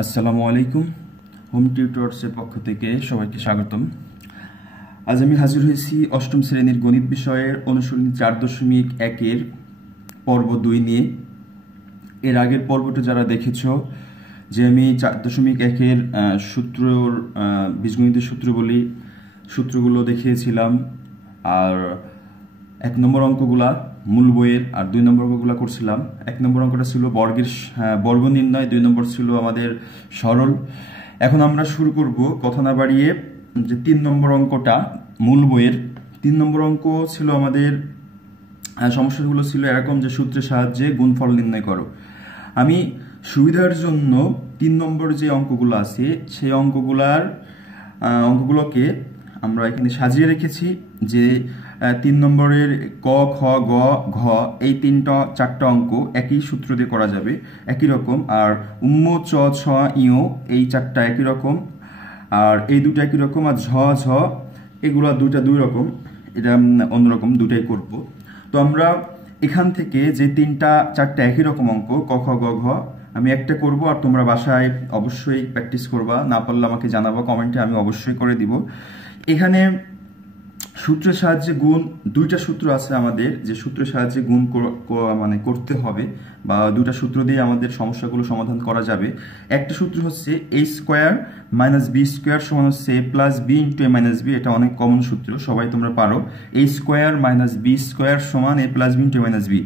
আসসালামু আলাইকুম। হোম টিউটরসের পক্ষ থেকে সবাইকে স্বাগতম। আজ আমি হাজির হয়েছি অষ্টম শ্রেণীর গণিত বিষয়ের অনুশীলনী 4.1-এর পর্ব 2 নিয়ে। এর আগের পর্বটা যারা দেখেছ, যে আমি 4.1-এর সূত্রর বীজগণিতের সূত্র বলি, সূত্রগুলো দেখিয়েছিলাম। আর 1 নম্বর অঙ্কগুলা মূল বইয়ের, আর 2 নম্বর অঙ্কগুলা করছিলাম। 1 নম্বর অঙ্কটা ছিল বর্গ নির্ণয়, 2 নম্বর ছিল আমাদের সরল। এখন আমরা শুরু করব কথা না বাড়িয়ে, যে 3 নম্বর অঙ্কটা মূল বইয়ের। 3 নম্বর অঙ্ক ছিল আমাদের, সমস্যাগুলো ছিল এরকম যে সূত্রের সাহায্যে গুণফল নির্ণয় করো। আমি সুবিধার জন্য 3 নম্বর যে অঙ্কগুলো আছে সেই অঙ্কগুলোকে আমরা এখানে সাজিয়ে রেখেছি, যে 3 নম্বরের ক, খ, গ, ঘ এই 4টা অঙ্ক একই সূত্র দিয়ে করা যাবে, একই রকম। আর উম্ম, চ, ছ, ইও এই 4টা একই রকম, আর এই 2টা একই রকম। আর ঝ, ঝ এগুলো 2টা 2 রকম, এটা অন্যরকম, 2টাই করব। তো আমরা এখান থেকে যে 4টা একই রকম অঙ্ক ক, খ, গ, ঘ আমি একটা করব, আর তোমরা বাসায় অবশ্যই প্র্যাকটিস করবা। না পারলে আমাকে জানাবা কমেন্টে, আমি অবশ্যই করে দিব। এখানে সূত্রের সাহায্যে গুণ, 2টা সূত্র আছে আমাদের, যে সূত্রের সাহায্যে গুণ মানে করতে হবে, বা 2টা সূত্র দিয়ে আমাদের সমস্যাগুলো সমাধান করা যাবে। একটা সূত্র হচ্ছে a square minus B square সমান হচ্ছে a plus B into a minus B. এটা অনেক কমন সূত্র, সবাই তোমরা পারো। a square minus B square সমান a plus B into a minus B.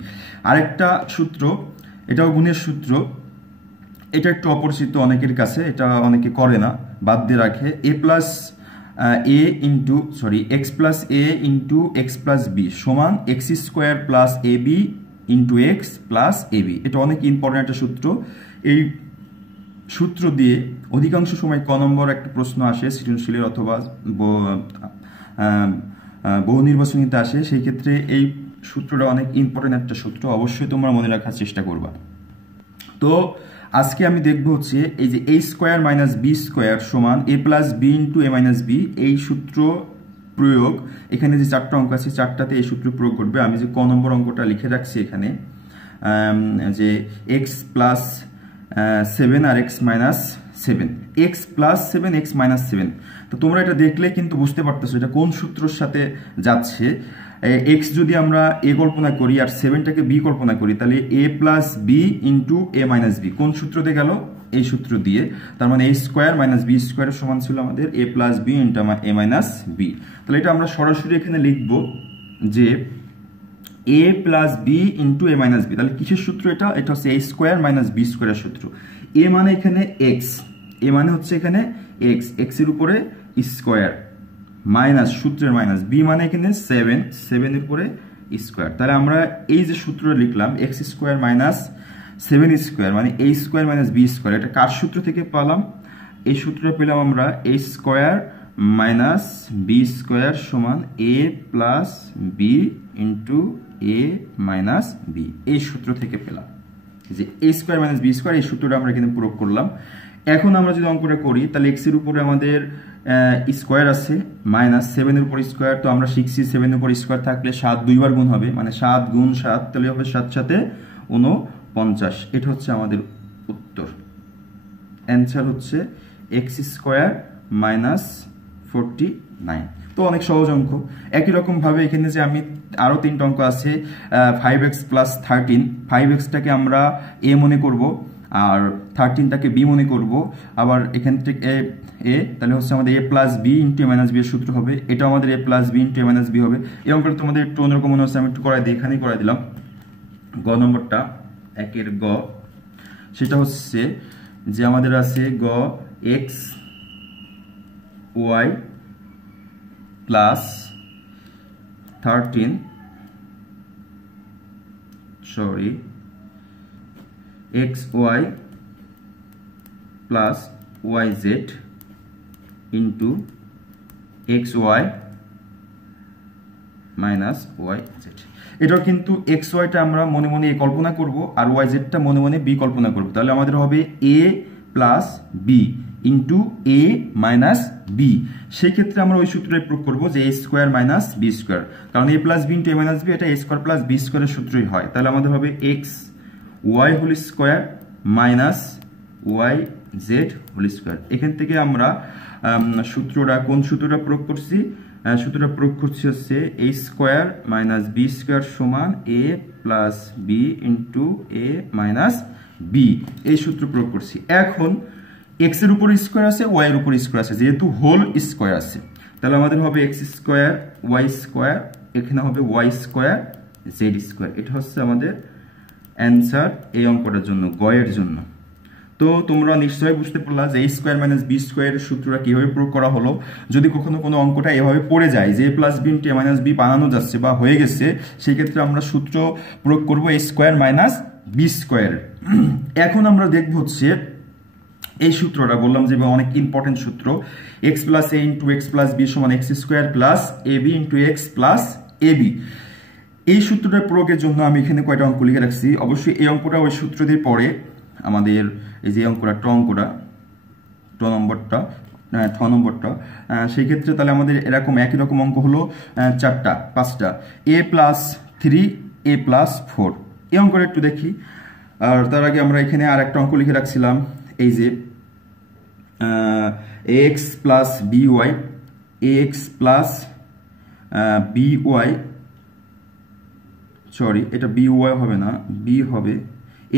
আরেকটা সূত্র, এটাও গুণের সূত্র, এটা একটু অপরিচিত অনেকের কাছে, এটা অনেকে করে না, বাদ দিয়ে রাখে। X plus a into x plus b সমান x square plus a b into x plus a b. এটা অনেক ইম্পর্টেন্ট একটা সূত্র। এই সূত্র দিয়ে অধিকাংশ সময় ক নম্বর একটা প্রশ্ন আসে সৃজনশীলের, অথবা বহু নির্বাচনীতে আসে। সেই ক্ষেত্রে এই সূত্রটা অনেক ইম্পর্টেন্ট একটা সূত্র, অবশ্যই তোমরা মনে রাখার চেষ্টা করবা। তো আজকে আমি দেখব হচ্ছে এই যে a square minus B square সমান a plus B into a minus B, এই সূত্র প্রয়োগ। এখানে যে 4টা অঙ্ক আছে 4টাতে এই সূত্র প্রয়োগ করবে। আমি যে ক নম্বর অঙ্কটা লিখে রাখছি এখানে, যে এক্স প্লাস 7 আর x minus 7, x plus 7 x minus 7। তো তোমরা এটা দেখলে কিন্তু বুঝতে পারতেছো এটা কোন সূত্রের সাথে যাচ্ছে। এক্স যদি আমরা এ কল্পনা করি আর 7টাকে বি কল্পনা করি, তাহলে এ প্লাস বি ইন্টু এ মাইনাস বি কোন সূত্র দিয়ে গেল? এই সূত্র দিয়ে। তার মানে এ স্কোয়ার মাইনাস বি স্কোয়ারের সমান ছিল আমাদের এ প্লাস বি ইন্টু এ মাইনাস বি। তাহলে এটা আমরা সরাসরি এখানে লিখবো যে এ প্লাস বি ইন্টু এ মাইনাস বি। তাহলে কিসের সূত্র এটা? এটা হচ্ছে এ স্কোয়ার মাইনাস বি স্কোয়ারের সূত্র। এ মানে এখানে এক্স, এ মানে হচ্ছে এখানে এক্স, এক্স এর উপরে স্কোয়ার মাইনাস সূত্রের মাইনাস, বি মানে এখানে 7 এর উপরে স্কোয়ার। তাহলে আমরা এই যে সূত্রটা লিখলাম এক্স স্কোয়ার মাইনাস 7 স্কোয়ার মানে এ স্কোয়ার মাইনাস বি স্কোয়ার, এটা কার সূত্র থেকে পেলাম? এই সূত্রটা পেলাম আমরা এ স্কোয়ার মাইনাস বি স্কোয়ার সমান এ প্লাস বি ইন্টু এ মাইনাস বি, এই সূত্র থেকে পেলাম যে এ স্কোয়ার মাইনাস বি স্কোয়ার। এই সূত্রটা আমরা এখানে প্রয়োগ করলাম। এখন আমরা যদি অঙ্কটা করি, তাহলে এক্স এর উপরে আমাদের স্কোয়ার আছে, মাইনাস 7 এর উপর স্কোয়ার। তো আমরা শিখছি 7 এর উপর স্কোয়ার থাকলে 7 2বার গুণ হবে, মানে 7 গুণ 7, তাহলে হবে 7 7 49। এটা হচ্ছে আমাদের উত্তর। অ্যান্সার হচ্ছে এক্স স্কোয়ার মাইনাস 49। তো অনেক সহজ অঙ্ক। একই রকম ভাবে এখানে যে আমি আরো 3টা অঙ্ক আছে, 5x প্লাস 13, 5xটাকে আমরা এ মনে করব আর 13টাকে বি মনে করব। আবার এখান থেকে এ, তাহলে হচ্ছে আমাদের এ প্লাস বি ইন্টু এ মাইনাস বি এর সূত্র হবে। এটা আমাদের এ প্লাস বি ইন্টু এ মাইনাস বি হবে। এই অঙ্কটা তোমাদের একটু অন্যরকম মনে হচ্ছে, আমি একটু করাই দিই, এখানেই করাই দিলাম। গ নম্বরটা 1-এর গ, সেটা হচ্ছে যে আমাদের আছে গ X Y plus 13 xy plus yz into xy minus yz। এটাও কিন্তু xyটা আমরা মনে মনে এ কল্পনা করব, আর yzটা মনে মনে বি কল্পনা করব। তাহলে আমাদের হবে a plus B into A minus B. সেই ক্ষেত্রে আমরা ওই সূত্রটাই প্রয়োগ করবো যে এ স্কোয়ার মাইনাস বি স্কোয়ার, কারণ A plus B into A minus B এটা এ স্কোয়ার প্লাস বি স্কোয়ারের সূত্রই হয়। তাহলে আমাদের হবে X Y whole square minus Y Z whole square. এখান থেকে আমরা সূত্রটা কোন সূত্রটা প্রয়োগ করছি? সূত্রটা প্রয়োগ করছি হচ্ছে a square minus B square সমান a plus B into a minus B, এই সূত্র প্রয়োগ করছি। এখন x এর উপর স্কোয়ার আছে, y এর উপর স্কোয়ার আছে, যেহেতু হোল স্কোয়ার আছে তাহলে আমাদের হবে x স্কোয়ার y স্কোয়ার, এখানে হবে y স্কোয়ার জেড স্কোয়ার। এটা হচ্ছে আমাদের অ্যান্সার এই অঙ্কটার জন্য, গয়ের জন্য। তো তোমরা নিশ্চয়ই বুঝতে পারলা যে a স্কোয়ার মাইনাস বি স্কোয়ারের সূত্রটা কিভাবে প্রয়োগ করা হলো। যদি কখনো কোনো অঙ্কটা এভাবে পড়ে যায় যে a plus B into a minus B বানানো যাচ্ছে বা হয়ে গেছে, সেই ক্ষেত্রে আমরা সূত্র প্রয়োগ করবো a square minus B square. এখন আমরা দেখব হচ্ছে এই সূত্রটা, বললাম যে অনেক ইম্পর্টেন্ট সূত্র, x plus a into x plus b সমান x square plus a b into x plus a b. এই সূত্রটার প্রয়োগের জন্য আমি এখানে কয়টা অঙ্ক লিখে রাখছি। অবশ্যই এই অঙ্কটা ওই সূত্র দিয়ে পড়ে আমাদের এই যে অঙ্কটা ট নম্বরটা সেই ক্ষেত্রে তাহলে আমাদের এরকম একই রকম অঙ্ক হলো 5টা এ প্লাস 3 এ প্লাস 4। এই অঙ্কটা একটু দেখি। আর তার আগে আমরা এখানে আর একটা অঙ্ক লিখে রাখছিলাম, এই যে x plus B Y, X plus B Y, sorry এটা বি ওয়াই হবে না, বি হবে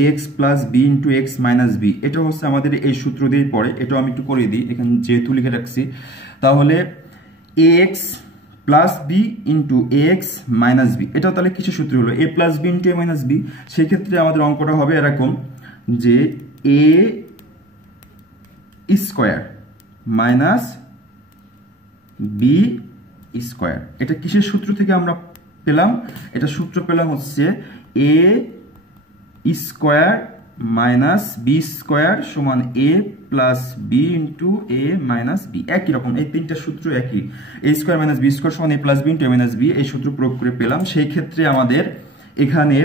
X plus B into x minus B. এটা হচ্ছে আমাদের এই সূত্র দিয়েই পড়ে, এটাও আমি একটু করে দিই এখানে যেহেতু লিখে রাখছি। তাহলে x plus B into x minus b, এটাও তাহলে কিছু সূত্র হলো a plus B into A minus b. সেক্ষেত্রে আমাদের অঙ্কটা হবে এরকম যে এ স্কোয়ার মাইনাস বি স্কোয়ার। এটা কিসের সূত্র থেকে আমরা পেলাম? এটা সূত্র পেলাম হচ্ছে এ স্কোয়ার মাইনাস বি স্কোয়ার সমান এ প্লাস বি ইন্টু এ মাইনাস বি। একই রকম এই তিনটা সূত্র একই, এ স্কোয়ার মাইনাস বি স্কোয়ার সমান এ প্লাস বি ইন্টু এ মাইনাস বি, এই সূত্র প্রয়োগ করে পেলাম। সেই ক্ষেত্রে আমাদের এখানে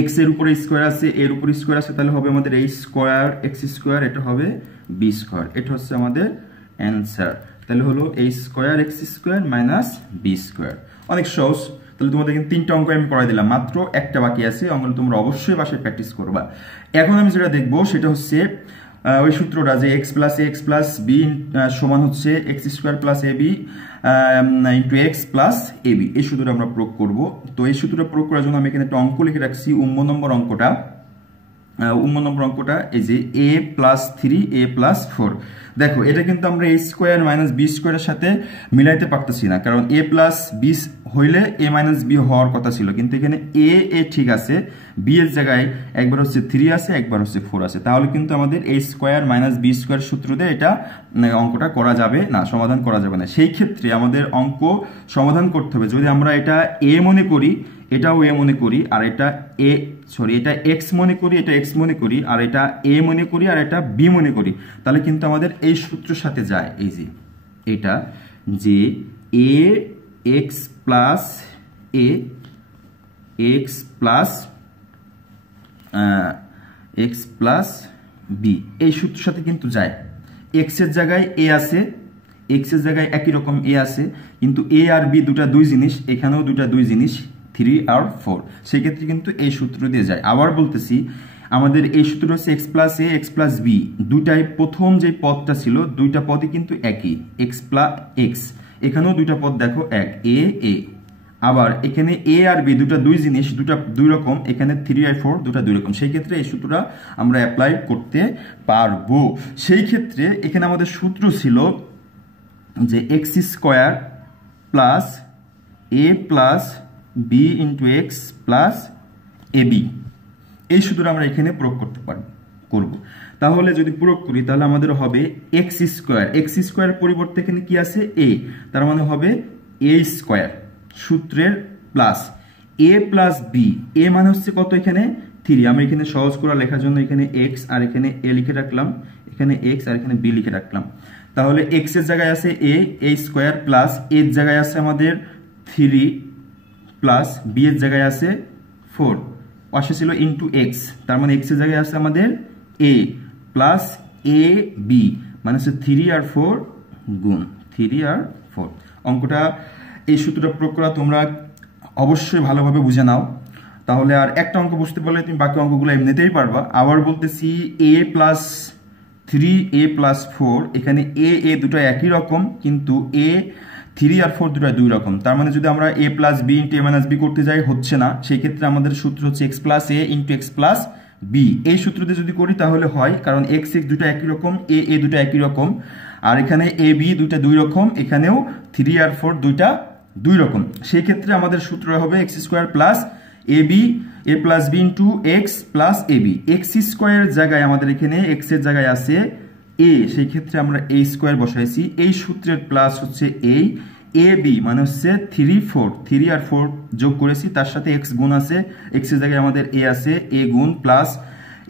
এক্স এর উপরে স্কোয়ার আছে, এর উপর স্কোয়ার আছে, তাহলে হবে আমাদের এই স্কোয়ার এক্স স্কোয়ার, এটা হবে বি স্কোয়ার। এটা হচ্ছে আমাদের অ্যান্সার। তাহলে হলো এই square x square minus B square. অনেক সহজ। তাহলে তোমাদের কিন্তু 3টা অঙ্ক আমি করাই দিলাম, মাত্র একটা বাকি আছে। অঙ্কগুলো তোমরা অবশ্যই বাসায় প্র্যাকটিস করবা। এখন আমি যেটা দেখবো সেটা হচ্ছে ওই সূত্রটা যে এক্স প্লাস বি সমান হচ্ছে x square plus a b into x plus a b, এই সূত্রটা আমরা প্রয়োগ করবো। তো এই সূত্রটা প্রয়োগ করার জন্য আমি এখানে একটা অঙ্ক লিখে রাখছি, উম্ম নম্বর অঙ্কটা এই যে এ প্লাস 3 এ প্লাস 4। দেখো এটা কিন্তু আমরা এ স্কোয়ার মাইনাস বি স্কোয়ারের সাথে মিলাইতে পারতেছি না, কারণ এ প্লাস বি হইলে এ মাইনাস বি হওয়ার কথা ছিল, কিন্তু এখানে এ ঠিক আছে, বি এর জায়গায় একবার হচ্ছে 3 আছে, একবার হচ্ছে 4 আছে। তাহলে কিন্তু আমাদের এ স্কোয়ার মাইনাস বি স্কোয়ার সূত্র দিয়ে এটা অঙ্কটা করা যাবে না, সমাধান করা যাবে না। সেই ক্ষেত্রে আমাদের অঙ্ক সমাধান করতে হবে, যদি আমরা এটা এ মনে করি, এটাও এ মনে করি, আর এটা এটা এক্স মনে করি, এটা এক্স মনে করি, আর এটা এ মনে করি, আর এটা বি মনে করি, তাহলে কিন্তু আমাদের এই সূত্রের সাথে যায়। এই যে এটা যে এ এক্স প্লাস এ এক্স প্লাস বি, এই সূত্রের সাথে কিন্তু যায়। এক্স এর জায়গায় এ আছে, এক্স এর জায়গায় একই রকম এ আছে, কিন্তু এ আর বি দুই জিনিস, এখানেও দুই জিনিস, 3 আর 4। সেই ক্ষেত্রে কিন্তু এই সূত্র দিয়ে যায়। আবার বলতেছি, আমাদের এই সূত্র হচ্ছে এক্স প্লাস এ এক্স প্লাস বি, দুইটাই প্রথম যে পদটা ছিল দুইটা পদই কিন্তু একই, এক্স প্লাস এক্স, এখানেও দুইটা পদ দেখো এক, এ। আবার এখানে এ আর বি দুই জিনিস, দুই রকম, এখানে 3 আর 4 দুই রকম। সেই ক্ষেত্রে এই সূত্রটা আমরা অ্যাপ্লাই করতে পারবো। সেই ক্ষেত্রে এখানে আমাদের সূত্র ছিল যে x square plus a plus B into x plus a b, এই সূত্রটা আমরা এখানে প্রয়োগ করব। তাহলে যদি প্রয়োগ করি তাহলে আমাদের হবে এক্স স্কোয়ার পরিবর্তে এখানে কি আছে এ, তার মানে হবে এ স্কোয়ার সূত্রের প্লাস এ প্লাস বি, এ মানে হচ্ছে কত এখানে 3, আমি এখানে সহজ করে লেখার জন্য এখানে এক্স আর এখানে এ লিখে রাখলাম, এখানে এক্স আর এখানে বি লিখে রাখলাম। তাহলে এক্স এর জায়গায় আছে এ স্কোয়ার প্লাস এর জায়গায় আছে আমাদের 3 প্লাস বি এর জায়গায় আছে 4, পাশে ছিল ইন্টু এক্স, তার মানে এক্স এর জায়গায় আছে আমাদের এ প্লাস এ বি, মানে হচ্ছে 3 আর 4 গুণ 3 আর 4। অঙ্কটা এই সূত্রটা প্রয়োগ করা তোমরা অবশ্যই ভালোভাবে বুঝে নাও। তাহলে আর একটা অঙ্ক বুঝতে পারলে তুমি বাকি অঙ্কগুলো এমনিতেই পারবা। আবার বলতেছি a প্লাস 3a প্লাস 4, এখানে এ দুটো একই রকম, কিন্তু a 3 আর 4 দুটো দুই রকম। তার মানে যদি আমরা a plus B into a minus b করতে যাই হচ্ছে না, সেই ক্ষেত্রে আমাদের সূত্র হচ্ছে x plus a into x plus B. এই সূত্রতে যদি করি তাহলে হয়, কারণ x দুটো একই রকম, এ দুটো একই রকম, আর এখানে এ বি দুইটা দুই রকম, এখানেও 3 আর 4 দুইটা দুই রকম। সেই ক্ষেত্রে আমাদের সূত্র হবে x square plus a b a plus B into x plus a b. X স্কোয়ারের জায়গায় আমাদের এখানে এক্স এর জায়গায় আছে এ, সেই ক্ষেত্রে আমরা এ স্কোয়ার বসাইছি। এই সূত্রের প্লাস হচ্ছে এই এ বি মানে হচ্ছে 3 আর 4 যোগ করেছি, তার সাথে এক্স গুণ আছে, এক্স এর জায়গায় আমাদের এ আছে, এ গুণ প্লাস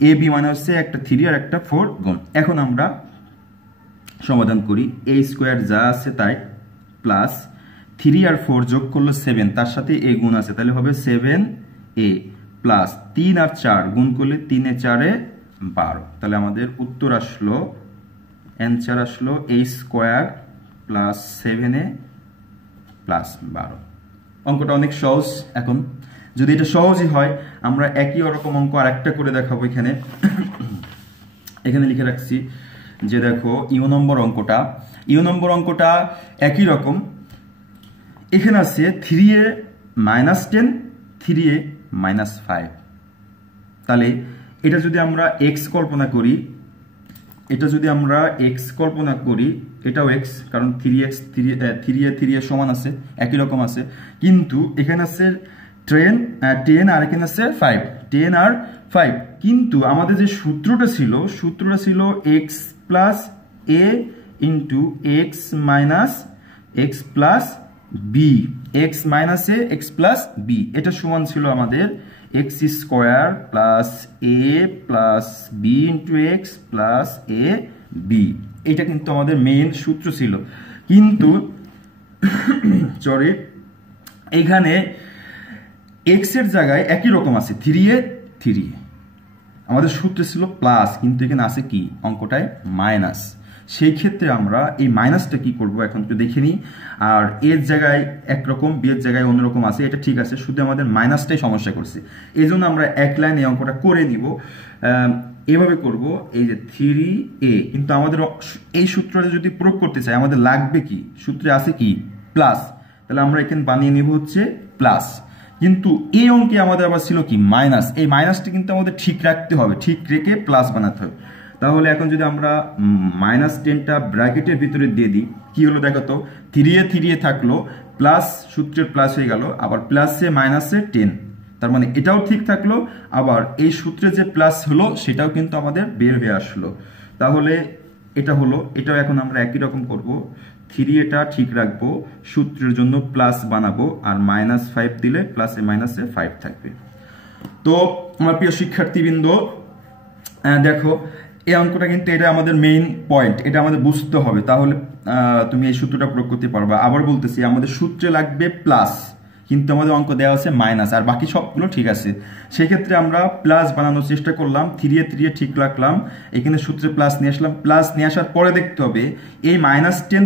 এ বি মানে হচ্ছে একটা 3 আর একটা 4 গুণ। এখন আমরা সমাধান করি, এ স্কোয়ার যা আছে তাই প্লাস 3 আর 4 যোগ করলো 7, তার সাথে এ গুণ আছে, তাহলে হবে 7a প্লাস 3 আর 4 গুণ করলে 3 এ 4 এ 12। তাহলে আমাদের উত্তর আসলো, অ্যান্সার আসলো a square plus 7a plus 12। অঙ্কটা অনেক সহজ। এখন যদি এটা সহজই হয়, আমরা একই রকম অঙ্ক আরেকটা করে দেখাবো। এখানে এখানে লিখে রাখছি যে দেখো ইউ নম্বর অঙ্কটা একই রকম। এখানে আছে 3a মাইনাস 10 3a মাইনাস 5। তাহলে এটা যদি আমরা এক্স কল্পনা করি, এটাও এক্স, কারণ 3x 3a সমান আছে, একই রকম আছে। কিন্তু এখানে আছে 10 আর এখানে আছে 5, 10 আর 5। কিন্তু আমাদের যে সূত্রটা ছিল x plus a into x minus x plus b, x minus a x plus b. এটা সমান ছিল আমাদের x square plus a plus B into x plus a b. এটা কিন্তু আমাদের মেইন সূত্র ছিল। কিন্তু সরি, এখানে এক্স এর জায়গায় একই রকম আছে 3a আমাদের সূত্র ছিল প্লাস, কিন্তু এখানে আছে কি অঙ্কটায় মাইনাস। সেই ক্ষেত্রে আমরা এই মাইনাসটা কি করব এখন একটু দেখে নিই। আর এর জায়গায় একরকম, বি এর জায়গায় অন্যরকম আছে, এটা ঠিক আছে, শুধু আমাদের মাইনাসটাই সমস্যা করছে। এই জন্য আমরা এক লাইন এই অঙ্কটা করে নিব। এভাবে করব, এই যে 3a, কিন্তু আমাদের এই সূত্রটা যদি প্রয়োগ করতে চাই আমাদের লাগবে কি, সূত্রে আছে কি প্লাস, তাহলে আমরা এখানে বানিয়ে নিব হচ্ছে প্লাস। কিন্তু এই অঙ্কে আমাদের আবার ছিল কি মাইনাস, এই মাইনাসটা কিন্তু আমাদের ঠিক রাখতে হবে, ঠিক রেখে প্লাস বানাতে হবে। তাহলে এখন যদি আমরা মাইনাস 10টা ব্র্যাকেটের ভিতরে দিয়ে দিই, কি হলো দেখো তো, 3a থাকলো, প্লাস সূত্রের প্লাস হয়ে গেল, আবার প্লাসে মাইনাসে 10, তার মানে এটাও ঠিক থাকলো, আবার এই সূত্রে যে প্লাস হলো সেটাও কিন্তু আমাদের বের হয়ে আসলো। তাহলে এটা হলো, এটাও এখন আমরা একই রকম করব, 3a ঠিক রাখবো, সূত্রের জন্য প্লাস বানাবো, আর -5 দিলে প্লাসে মাইনাসে 5 থাকবে। তো আমার প্রিয় শিক্ষার্থীবৃন্দ, দেখো এই অঙ্কটা কিন্তু এটা আমাদের মেইন পয়েন্ট, এটা আমাদের বুঝতে হবে, তাহলে তুমি এই সূত্রটা প্রয়োগ করতে পারবা। আবার বলতেছি, আমাদের সূত্রে লাগবে প্লাস, কিন্তু আমাদের অঙ্ক দেওয়া আছে মাইনাস, আর বাকি সবগুলো ঠিক আছে। সেই ক্ষেত্রে আমরা প্লাস বানানোর চেষ্টা করলাম, 3a ঠিক রাখলাম, এখানে সূত্রে প্লাস নিয়ে আসলাম। প্লাস নিয়ে আসার পরে দেখতে হবে এই -10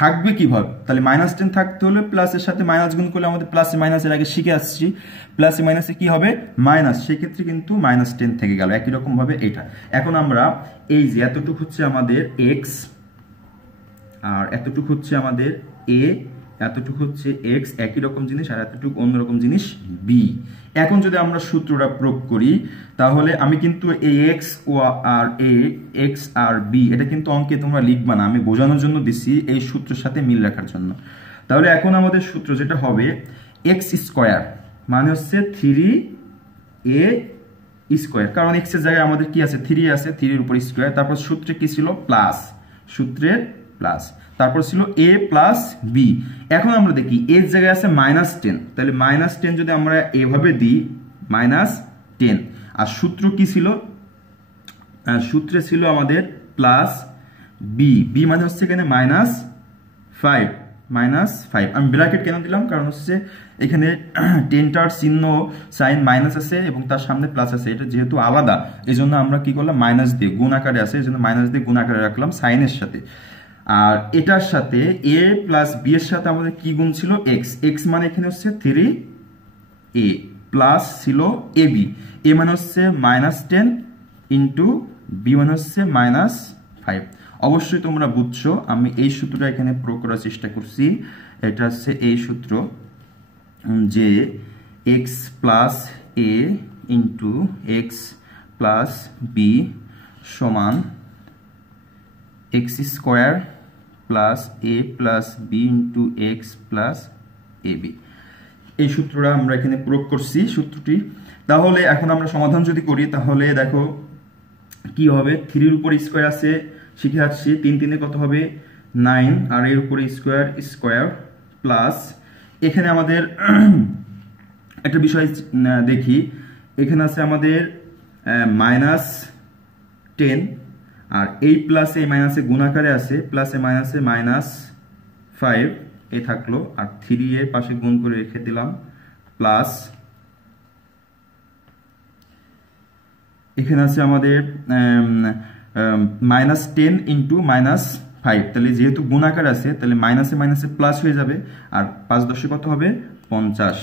থাকবে কিভাবে। তাহলে -10 থাকতে হলে প্লাসের সাথে মাইনাস গুণ করলে, আমাদের প্লাসে মাইনাসের আগে শিখে আসছি, প্লাসে মাইনাসে কি হবে মাইনাস, সেক্ষেত্রে কিন্তু -10 থেকে গেল। একই রকম ভাবে এটা। এখন আমরা এই যে এতটুকু হচ্ছে আমাদের এক্স, আর এতটুকু হচ্ছে আমাদের এ, এতটুকু হচ্ছে এক্স, একই রকম জিনিস, আর এতটুকু অন্যরকম জিনিস বি। এখন যদি আমরা সূত্রটা প্রয়োগ করি, তাহলে আমি কিন্তু এই এক্স ও আর এ, এক্স আর বি, এটা কিন্তু অঙ্কে তোমরা লিখবা না, আমি বোঝানোর জন্য দিচ্ছি, এই সূত্রের সাথে মিল রাখার জন্য। তাহলে এখন আমাদের সূত্র যেটা হবে এক্স স্কোয়ার মানে হচ্ছে 3a স্কোয়ার, কারণ এক্স এর জায়গায় আমাদের কি আছে 3 আছে, 3 এর উপর স্কোয়ার, তারপর সূত্রে কি ছিল প্লাস, সূত্রের প্লাস, তারপর ছিল a প্লাস বি। এখন আমরা দেখি এর জায়গায় আছে -10, তাহলে -10 যদি আমরা এভাবে দিই -10, আর সূত্র কি ছিল, সূত্রে ছিল আমাদের প্লাস বি, বি মানে হচ্ছে এখানে -5, আমি ব্র্যাকেট কেন দিলাম, কারণ হচ্ছে এখানে 10টার চিহ্ন সাইন মাইনাস আছে এবং তার সামনে প্লাস আছে, এটা যেহেতু আলাদা এই জন্য আমরা কি করলাম মাইনাস দিয়ে গুণ আকারে আছে, এই জন্য মাইনাস দিয়ে গুণ আকারে রাখলাম সাইনের সাথে। আর এটার সাথে a প্লাস বি এর সাথে আমাদের কি গুণ ছিল এক্স, এক্স মানে এখানে হচ্ছে 3a, প্লাস ছিল এ বি, এ মানে হচ্ছে -10 ইন্টু বি মানে হচ্ছে -5। অবশ্যই তোমরা বুঝছো আমি এই সূত্রটা এখানে প্রয়োগ করার চেষ্টা করছি। এটা হচ্ছে এই সূত্র যে x plus a into x plus b সমান x square plus a plus B into x plus a b. এই সূত্রটা আমরা এখানে প্রয়োগ করছি সূত্রটি। তাহলে এখন আমরা সমাধান যদি করি তাহলে দেখো কি হবে, 3 উপর স্কোয়ার আছে শিখে আসছি, 3 3 কত হবে 9, আর এর উপরে স্কোয়ার স্কোয়ার প্লাস এখানে আমাদের একটা বিষয় দেখি, এখানে আছে আমাদের -10, আর এই প্লাসে এই মাইনাসে গুণাকারে আছে, প্লাসে মাইনাসে -5 এ থাকলো, আর 3 এর পাশে গুণ করে রেখে দিলাম প্লাস এখানে আছে আমাদের -10 ইন্টু -5, তাহলে যেহেতু গুণাকার আছে তাহলে মাইনাসে মাইনাসে প্লাস হয়ে যাবে, আর 5 10 কত হবে 50,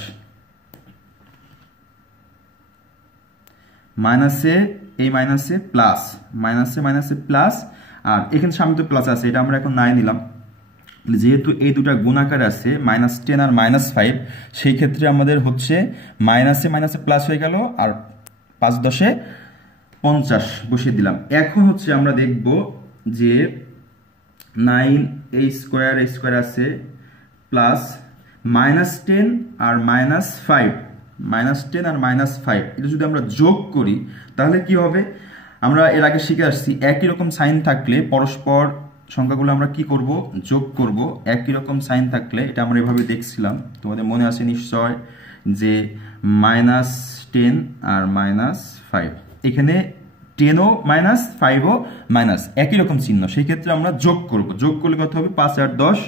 মাইনাসে এই মাইনাসে প্লাস, মাইনাসে মাইনাসে প্লাস, আর এখানে সামনে তো প্লাস আছে এটা আমরা এখন নাই নিলাম, যেহেতু এই দুটা গুণাকার আছে -10 আর -5, সেই ক্ষেত্রে আমাদের হচ্ছে মাইনাসে মাইনাসে প্লাস হয়ে গেল, আর 5 10 50 বসিয়ে দিলাম। এখন হচ্ছে আমরা দেখব যে 9 এই স্কোয়ার আছে প্লাস -10 আর -5, -10 আর -5 এটা যদি আমরা যোগ করি তাহলে কি হবে, আমরা এর আগে শিখে আসছি একই রকম সাইন থাকলে পরস্পর সংখ্যাগুলো আমরা কি করব, যোগ করব। একই রকম সাইন থাকলে এটা আমরা এভাবে দেখছিলাম, তোমাদের মনে আছে নিশ্চয় যে -10 আর -5, এখানে 10 ও মাইনাস 5 ও মাইনাস, একই রকম চিহ্ন, সেই ক্ষেত্রে আমরা যোগ করব। যোগ করলে কত হবে 5 আর 10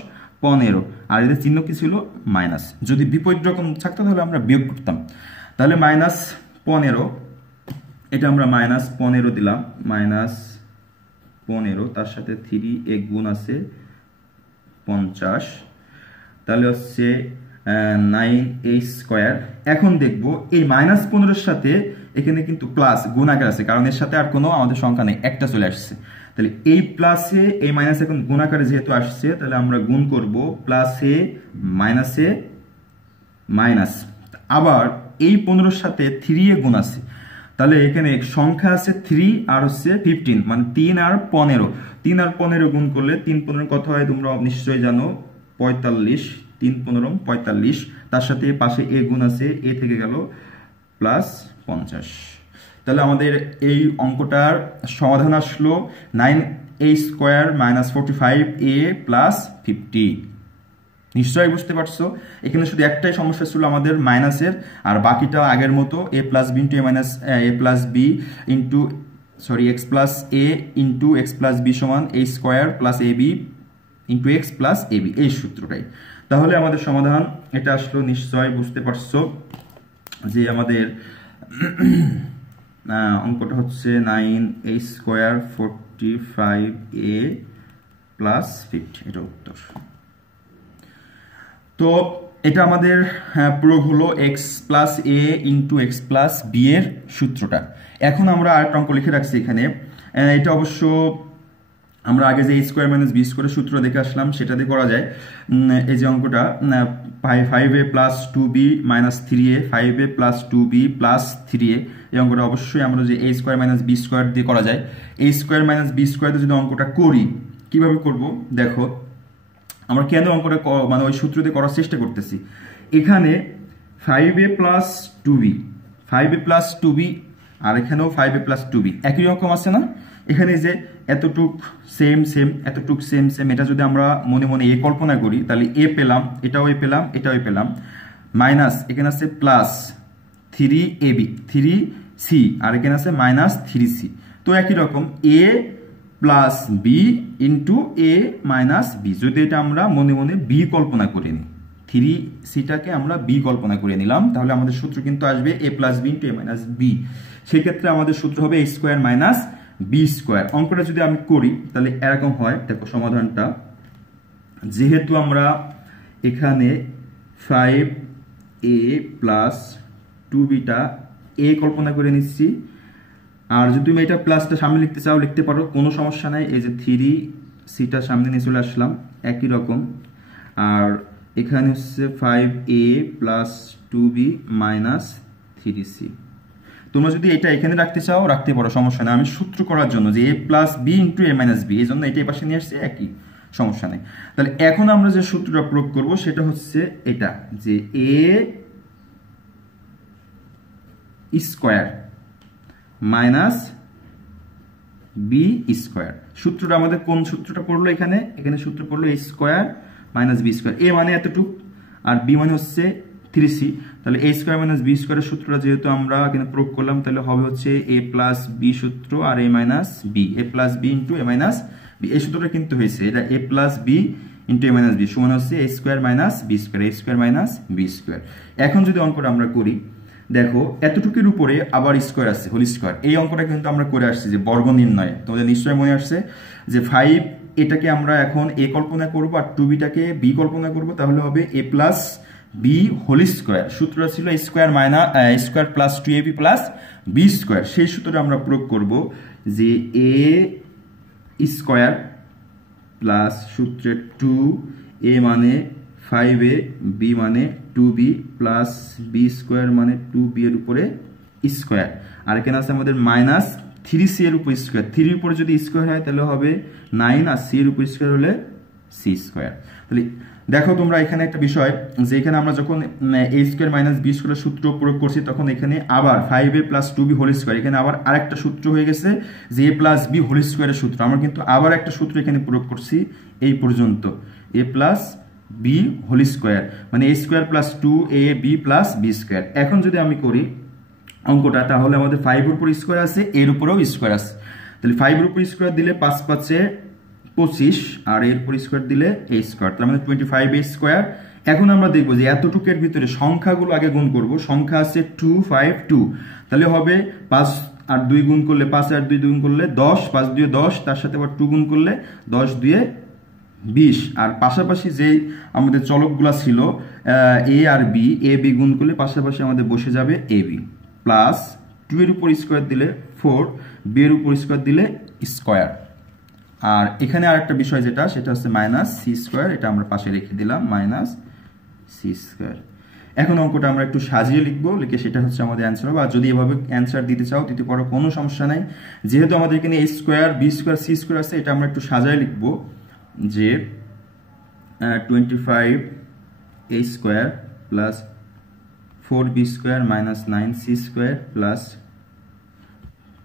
15, আর এদের চিহ্ন কি ছিল মাইনাস। যদি বিপরীত রকম থাকতো তাহলে আমরা বিয়োগ করতাম। তাহলে -15, এটা আমরা -15 দিলাম, -15, তার সাথে 3 এক গুণ আছে 50, তাহলে হচ্ছে 9 স্কোয়ার। এখন দেখব এই -15 সাথে এখানে কিন্তু প্লাস গুণাকার আছে, কারণ এর সাথে আর কোনো আমাদের সংখ্যা নেই, একটা চলে আসছে। তাহলে এই প্লাসে এই মাইনাস এখন গুণাকারে যেহেতু আসছে তাহলে আমরা গুণ করব, প্লাসে মাইনাসে মাইনাস, আবার এই 15 সাথে 3 এ গুণ আছে, তাহলে এখানে সংখ্যা আছে 3 আর হচ্ছে 15, মানে 3 আর 15, 3 আর 15 গুণ করলে 3 15 কত হয় তোমরা নিশ্চয়ই জানো 45, 3 15 45, তার সাথে পাশে এ গুণ আছে, এ থেকে গেল প্লাস 50। তাহলে আমাদের এই অঙ্কটার সমাধান আসলো 9a স্কোয়ার -45a প্লাস 50। নিশ্চয়ই বুঝতে পারছো, এখানে শুধু একটাই সমস্যা ছিল আমাদের মাইনাসের, আর বাকিটা আগের মতো a plus B into a plus B into x plus a into x plus b সমান a square plus a b into x plus a b, এই সূত্রটাই। তাহলে আমাদের সমাধান এটা আসলো, নিশ্চয় বুঝতে পারছো যে আমাদের অঙ্কটা হচ্ছে 9a স্কোয়ার 45a প্লাস 50, এটা উত্তর। তো এটা আমাদের প্রয়োগ হলো x plus a into x plus B এর সূত্রটা। এখন আমরা আরেকটা অঙ্ক লিখে রাখছি এখানে, এটা অবশ্য আমরা আগে যে a স্কোয়ার মাইনাস বি স্কোয়ারের সূত্র দেখে আসলাম সেটা দিয়ে করা যায়। এই যে অঙ্কটা 5a plus 2b minus 3a, 5a plus 2b plus 3a, এই অঙ্কটা অবশ্যই আমরা যে a square minus B square দিয়ে করা যায়। a square minus B square দিয়ে যদি অঙ্কটা করি কিভাবে করব দেখো, আমরা কেন অঙ্কটা মানে ওই সূত্র দিয়ে করার চেষ্টা করতেছি। এখানে 5a plus 2b, 5a plus 2b, আর এখানেও 5a প্লাস 2b একই রকম আছে না, এখানে যে এতটুক সেম সেম এতটুক সেম সেম, এটা যদি আমরা মনে মনে এ কল্পনা করি তাহলে এ পেলাম, এটাও এ পেলাম, এটাও এ পেলাম, মাইনাস এখানে আছে প্লাস 3ab 3c, আর এখানে আছে মাইনাস 3c। তো একই রকম এ প্লাস বি ইন্টু এ মাইনাস বি, যদি এটা আমরা মনে মনে বি কল্পনা করে নিই, 3cটাকে আমরা বি কল্পনা করে নিলাম, তাহলে আমাদের সূত্র কিন্তু আসবে এ প্লাস বি ইন্টু এ মাইনাস বি। সেক্ষেত্রে আমাদের সূত্র হবে a square minus B square. অঙ্কটা যদি আমি করি তাহলে এরকম হয়, দেখো সমাধানটা, যেহেতু আমরা এখানে 5a প্লাস 2bটা a কল্পনা করে নিচ্ছি। আর যদি তুমি এটা প্লাসটা সামনে লিখতে চাও লিখতে পারো, কোনো সমস্যা নাই। এই যে 3cটা সামনে নিয়ে চলে আসলাম, একই রকম। আর এখানে হচ্ছে 5a plus 2b minus 3c। তোমরা যদি এটা এখানে রাখতে চাও রাখতে পারো, সমস্যা নেই। আমি সূত্র করার জন্য যে a plus b into a minus b, এই জন্য এটা এই পাশে নিয়ে আসছে, একই, সমস্যা নেই। তাহলে এখন আমরা যে সূত্রটা প্রয়োগ করব সেটা হচ্ছে এটা, যে a square minus B square. সূত্রটা আমাদের কোন সূত্রটা পড়লো এখানে? এখানে সূত্র পড়লো a square minus B square. a মানে এতটুক আর b মানে হচ্ছে 3c। তাহলে a স্কোয়ার মাইনাস বি স্কোয়ারের সূত্রটা যেহেতু আমরা এখানে প্রয়োগ করলাম, তাহলে হবে হচ্ছে a প্লাস বি সূত্র আর a minus b, a plus B into a minus B. এই সূত্রটা কিন্তু হয়েছে, এটা a plus B into a minus b সমান হচ্ছে a square minus B square, a square minus B square. এখন যদি অঙ্কটা আমরা করি, দেখো এতটুকুর উপরে আবার স্কোয়ার আছে, হোল স্কোয়ার। এই অঙ্কটা কিন্তু আমরা করে আসছি যে বর্গ নির্ণয়, তোমাদের নিশ্চয়ই মনে আসছে যে 5 এটাকে আমরা এখন a কল্পনা করব আর 2bটাকে b কল্পনা করব, তাহলে হবে a plus b whole square. সূত্রটা ছিল square minus square plus 2ab plus b square. সেই সূত্রটা আমরা প্রয়োগ করব যে a স্কোয়ার প্লাস সূত্রে 2a মানে 5a, b মানে 2b প্লাস বি স্কোয়ার মানে 2b এর উপরে স্কোয়ার। আর এখানে আছে আমাদের মাইনাস 3c এর উপর স্কোয়ার। 3 এর উপরে যদি স্কোয়ার হয় তাহলে হবে 9, আর c এর উপর স্কোয়ার হলে c স্কোয়ার। তাহলে দেখো তোমরা এখানে একটা বিষয়, যে এখানে আমরা যখন a স্কোয়ার মাইনাস বি স্কোয়ারের সূত্র প্রয়োগ করছি, তখন এখানে আবার 5a plus 2b whole square, এখানে আবার আরেকটা সূত্র হয়ে গেছে যে a প্লাস বি হোল স্কোয়ারের সূত্র। আমরা কিন্তু আবার একটা সূত্র এখানে প্রয়োগ করছি এই পর্যন্ত, a plus b whole square মানে a square plus 2ab plus b square. এখন যদি আমি করি অঙ্কটা, তাহলে আমাদের 5 এর উপর স্কোয়ার আছে, এর উপরেও স্কোয়ার আছে। তাহলে 5 এর উপর স্কোয়ার দিলে 5 5 25, আর এর উপর স্কোয়ার দিলে a স্কোয়ার, তার মানে 25a স্কোয়ার। এখন আমরা দেখবো যে এতটুকের ভিতরে সংখ্যাগুলো আগে গুণ করব। সংখ্যা আছে 2 5 2, তাহলে হবে 5 আর 2 গুণ করলে 5 আর 2 গুণ করলে 10, 5 2 10, তার সাথে আবার 2 গুণ করলে 10 2 20। আর পাশাপাশি যেই আমাদের চলকগুলা ছিল a R b, a b গুণ করলে পাশাপাশি আমাদের বসে যাবে a b প্লাস 2 এর উপর স্কোয়ার দিলে 4, b এর উপর স্কোয়ার দিলে স্কোয়ার। আর এখানে আরেকটা বিষয় যেটা, সেটা হচ্ছে মাইনাস সি স্কোয়ার, এটা আমরা পাশে রেখে দিলাম, মাইনাস সি স্কোয়ার। এখন অঙ্কটা আমরা একটু সাজিয়ে লিখবো, লিখে সেটা হচ্ছে আমাদের অ্যান্সার হবে। আর যদি এভাবে অ্যান্সার দিতে চাও দিতে পারো, কোনো সমস্যা নাই। যেহেতু আমাদের এখানে a square b square c square আছে, এটা আমরা একটু সাজিয়ে লিখবো যে 25a square plus 4b square minus 9c square plus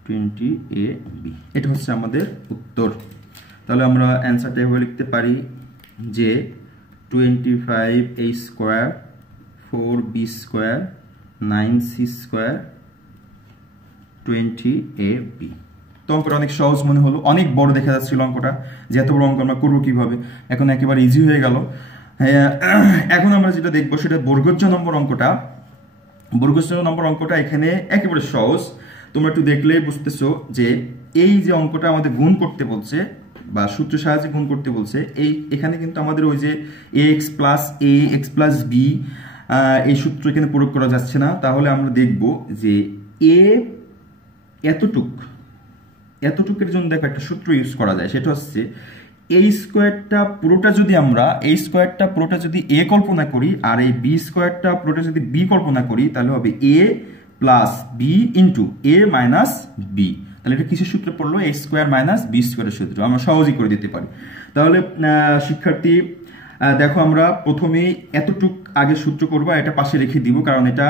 20ab, এটা হচ্ছে আমাদের উত্তর। তাহলে আমরা অ্যান্সারটা এভাবে লিখতে পারি যে 25a square 4b square 9c square 20ab। তো অঙ্কটা অনেক সহজ মনে হলো, অনেক বড় দেখা যাচ্ছিল অঙ্কটা, যে এত বড় অঙ্ক আমরা করবো কিভাবে, এখন একেবারে ইজি হয়ে গেল। এখন আমরা যেটা দেখবো সেটা বর্গজ নম্বর অঙ্কটা। বর্গজ নম্বর অঙ্কটা এখানে একেবারে সহজ, তোমরা একটু দেখলেই বুঝতেছো যে এই যে অঙ্কটা আমাদের গুণ করতে বলছে বা সূত্রের সাহায্যে গুণ করতে বলছে, এখানে কিন্তু আমাদের ওই যে ax plus a x plus b এই সূত্র এখানে প্রয়োগ করা যাচ্ছে না। তাহলে আমরা দেখব যে a এতটুকের জন্য দেখো একটা সূত্র ইউজ করা যায়, সেটা হচ্ছে এই স্কোয়ারটা পুরোটা যদি আমরা a কল্পনা করি আর এই b স্কোয়ারটা পুরোটা যদি b কল্পনা করি, তাহলে হবে a plus b into a minus b। তাহলে এটা কিসের সূত্র পড়লো? a স্কোয়ার মাইনাস b স্কোয়ারের সূত্র। আমরা সহজেই করে দিতে পারি। তাহলে শিক্ষার্থী দেখো, আমরা প্রথমে এতটুক আগে সূত্র করবো, এটা পাশে রেখে দিব, কারণ এটা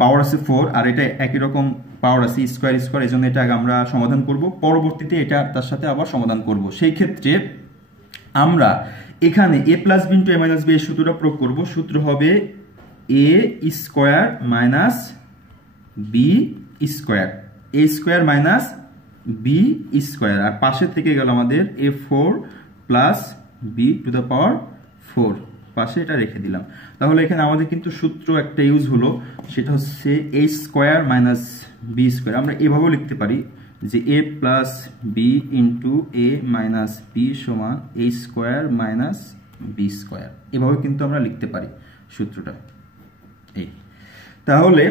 পাওয়ার আছে 4 আর এটা একই রকম পাওয়ার আছে স্কোয়ার স্কোয়ার, এই জন্য এটা আগে আমরা সমাধান করব, পরবর্তীতে এটা তার সাথে আবার সমাধান করব। সেই ক্ষেত্রে আমরা এখানে a plus b into a minus b এই সূত্রটা প্রয়োগ করব। সূত্র হবে a square minus b square, a square minus b square, আর পাশে থেকে গেল আমাদের a4 plus b to the power 4, পাশে এটা রেখে দিলাম। তাহলে এখানে আমাদের কিন্তু সূত্র একটা ইউজ হলো, সেটা হচ্ছে a square minus b square. আমরা এভাবেও লিখতে পারি যে a plus b into a minus b সমান a square minus b square, এভাবে কিন্তু আমরা লিখতে পারি সূত্রটা। এই তাহলে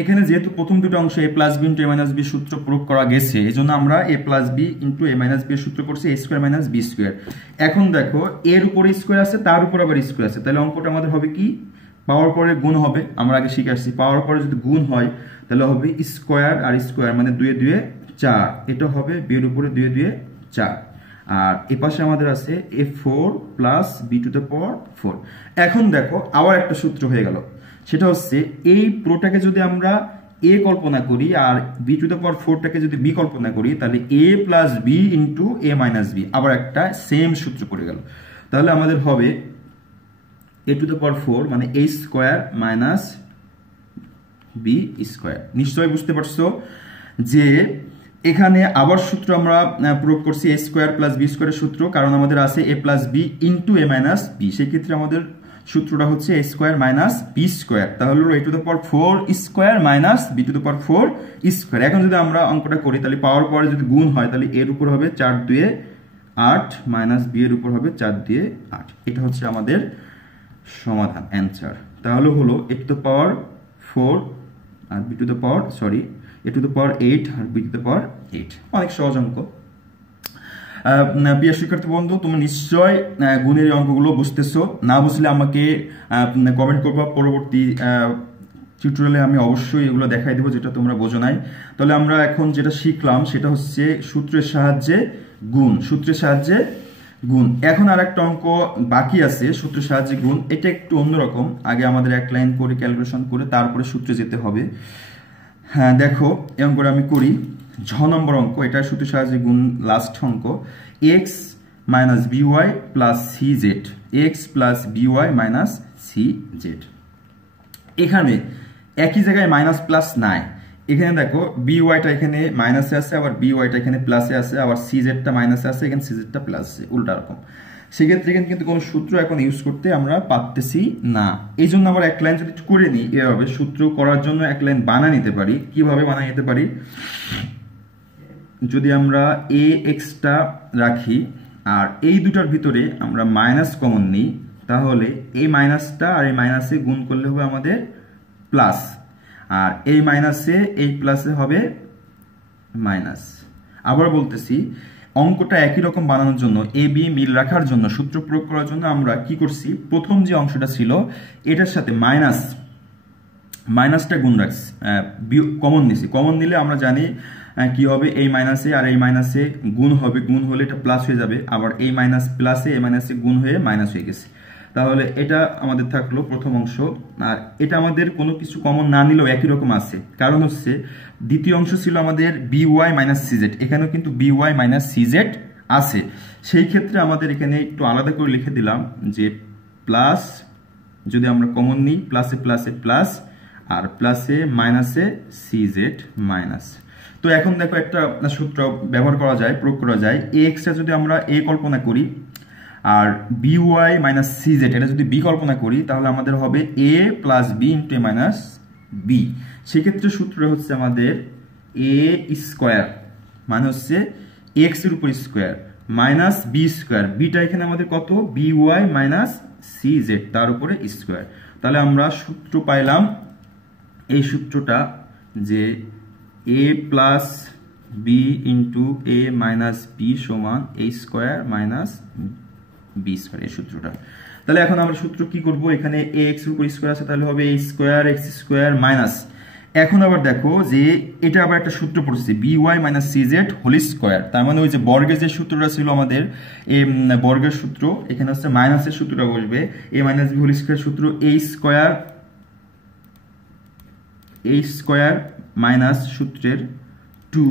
এখানে যেহেতু প্রথম দুটো অংশ a plus B into A minus b সূত্র প্রয়োগ করা গেছে, এই জন্য আমরা a plus B into A minus b সূত্র করছি a square minus B square. এখন দেখো এর উপরে স্কোয়ার আছে, তার উপর আবার স্কোয়ার আছে, তাহলে অঙ্কটা আমাদের হবে কি, পাওয়ার পরে গুণ হবে। আমরা আগে শিখে আসছি পাওয়ার পরে যদি গুণ হয় তাহলে হবে স্কোয়ার আর স্কোয়ার মানে 2 2 4, এটা হবে বি এর উপরে 2 2 4। আর এ পাশে আমাদের আছে a4 plus b to the power 4। এখন দেখো আবার একটা সূত্র হয়ে গেল, সেটা হচ্ছে এই পুরোটাকে যদি আমরা a কল্পনা করি আর বি টু দ্য পাওয়ার 4টাকে যদি বি কল্পনা করি, তাহলে a plus B into A minus b, আবার একটা সেম সূত্র পড়ে গেল। তাহলে আমাদের হবে a টু দ্য পাওয়ার 4 মানে a square minus B square. নিশ্চয়ই বুঝতে পারছো যে এখানে আবার সূত্র আমরা প্রয়োগ করছি a স্কোয়ার প্লাস বি স্কোয়ারের সূত্র, কারণ আমাদের আছে a plus B into A minus B, সেই ক্ষেত্রে আমাদের সূত্রটা হচ্ছে a square minus B square. তাহলে a to the power 4 square minus b to the power 4 square. এখন যদি আমরা অঙ্কটা করি তাহলে পাওয়ার পরে যদি গুণ হয় তাহলে এর উপর হবে 4 2 8 মাইনাস বি এর উপর হবে 4 2 8। এটা হচ্ছে আমাদের সমাধান অ্যান্সার। তাহলে হলো a টু দ্য পাওয়ার 4 আর b to the power a to the power 8 আর বি টু দ্য পাওয়ার 8। অনেক সহজ অঙ্ক। প্রিয় শিক্ষার্থী বন্ধু, তুমি নিশ্চয় গুণের অঙ্কগুলো বুঝতেছো, না বুঝলে আমাকে কমেন্ট করবা, পরবর্তী টিউটোরিয়ালে আমি অবশ্যই এগুলো দেখাই দেবো যেটা তোমরা বোঝো নাই। তাহলে আমরা এখন যেটা শিখলাম সেটা হচ্ছে সূত্রের সাহায্যে গুণ, সূত্রের সাহায্যে গুণ। এখন আর একটা অঙ্ক বাকি আছে সূত্রের সাহায্যে গুণ, এটা একটু অন্যরকম। আগে আমাদের এক লাইন করে ক্যালকুলেশন করে তারপরে সূত্রে যেতে হবে। হ্যাঁ দেখো এই অঙ্কটা আমি করি, 6 নম্বর অঙ্ক, এটা সূত্রের সাহায্যে গুণ লাস্ট অঙ্ক। X minus b y plus c z, x plus b y minus c z. এখানে একই জায়গায় মাইনাস প্লাস নাই, এখানে দেখো বিওয়াইটা এখানে মাইনাসে আছে, আবার বিওয়াইটা এখানে প্লাসে আছে, আবার সি জেডটা মাইনাসে আছে, এখানে সি জেডটা প্লাসে, উল্টা রকম। সেক্ষেত্রে এখানে কিন্তু কোনো সূত্র এখন ইউজ করতে আমরা পারতেছি না। এই জন্য আমরা এক লাইন যদি করে নিই এভাবে, সূত্র করার জন্য এক লাইন বানিয়ে নিতে পারি। কিভাবে বানিয়ে নিতে পারি, যদি আমরা এ এক্সটা রাখি আর এই দুটার ভিতরে আমরা মাইনাস কমন নিই, তাহলে এই মাইনাসটা আর এই মাইনাসে গুণ করলে হবে আমাদের প্লাস, আর এই মাইনাসে এই প্লাসে হবে মাইনাস। আবার বলতেছি, অঙ্কটা একই রকম বানানোর জন্য, এ বি মিল রাখার জন্য, সূত্র প্রয়োগ করার জন্য আমরা কি করছি, প্রথম যে অংশটা ছিল এটার সাথে মাইনাসটা গুণ রাখছি, কমন নিছি। কমন নিলে আমরা জানি কি হবে, এই মাইনাসে আর এই মাইনাসে গুণ হবে, গুণ হলে এটা প্লাস হয়ে যাবে, আবার এই মাইনাস প্লাসে এই মাইনাসে গুণ হয়ে মাইনাস হয়ে গেছে। তাহলে এটা আমাদের থাকলো প্রথম অংশ। আর এটা আমাদের কোনো কিছু কমন না নিলেও একই রকম আছে, কারণ হচ্ছে দ্বিতীয় অংশ ছিল আমাদের বিওয়াই মাইনাস সিজেড, এখানেও কিন্তু বিওয়াই মাইনাস সিজেড আছে। সেই ক্ষেত্রে আমাদের এখানে একটু আলাদা করে লিখে দিলাম যে প্লাস, যদি আমরা কমন নিই প্লাসে প্লাসে প্লাস, আর প্লাসে মাইনাসে সিজেড মাইনাস। তো এখন দেখো একটা সূত্র ব্যবহার করা যায়, প্রয়োগ করা যায়। এ এক্সটা যদি আমরা এ কল্পনা করি আর বিওয়াই মাইনাস সিজেড এটা যদি বি কল্পনা করি, তাহলে আমাদের হবে এ প্লাস বি ইন্টু এ মাইনাস বি। সেক্ষেত্রে সূত্র হচ্ছে আমাদের এ স্কোয়ার মানে হচ্ছে এক্স এর উপর square minus B square, beta এখানে আমাদের কত, বিওয়াই মাইনাস সিজেড তার উপরে স্কোয়ার। তাহলে আমরা সূত্র পাইলাম, এই সূত্রটা যে এ প্লাস বি ইন্টু এ মাইনাস বি সমান এ স্কোয়ার মাইনাস বি স্কোয়ার, এই সূত্রটা। তাহলে এখন আমরা সূত্র কি করব, এখানে এ এক্স এর উপর স্কোয়ার আছে, তাহলে হবে a square x square minus. এখন আবার দেখো যে এটা আবার একটা সূত্র পড়ছে, বিওয়াই মাইনাস সিজেড হোল স্কোয়ার, তার মানে ওই যে বর্গের যে সূত্রটা ছিল আমাদের, এই বর্গের সূত্র, এখানে হচ্ছে মাইনাসের সূত্রটা বসবে, এ মাইনাস বি হোল স্কোয়ার সূত্র এ স্কোয়ার মাইনাস সূত্রের 2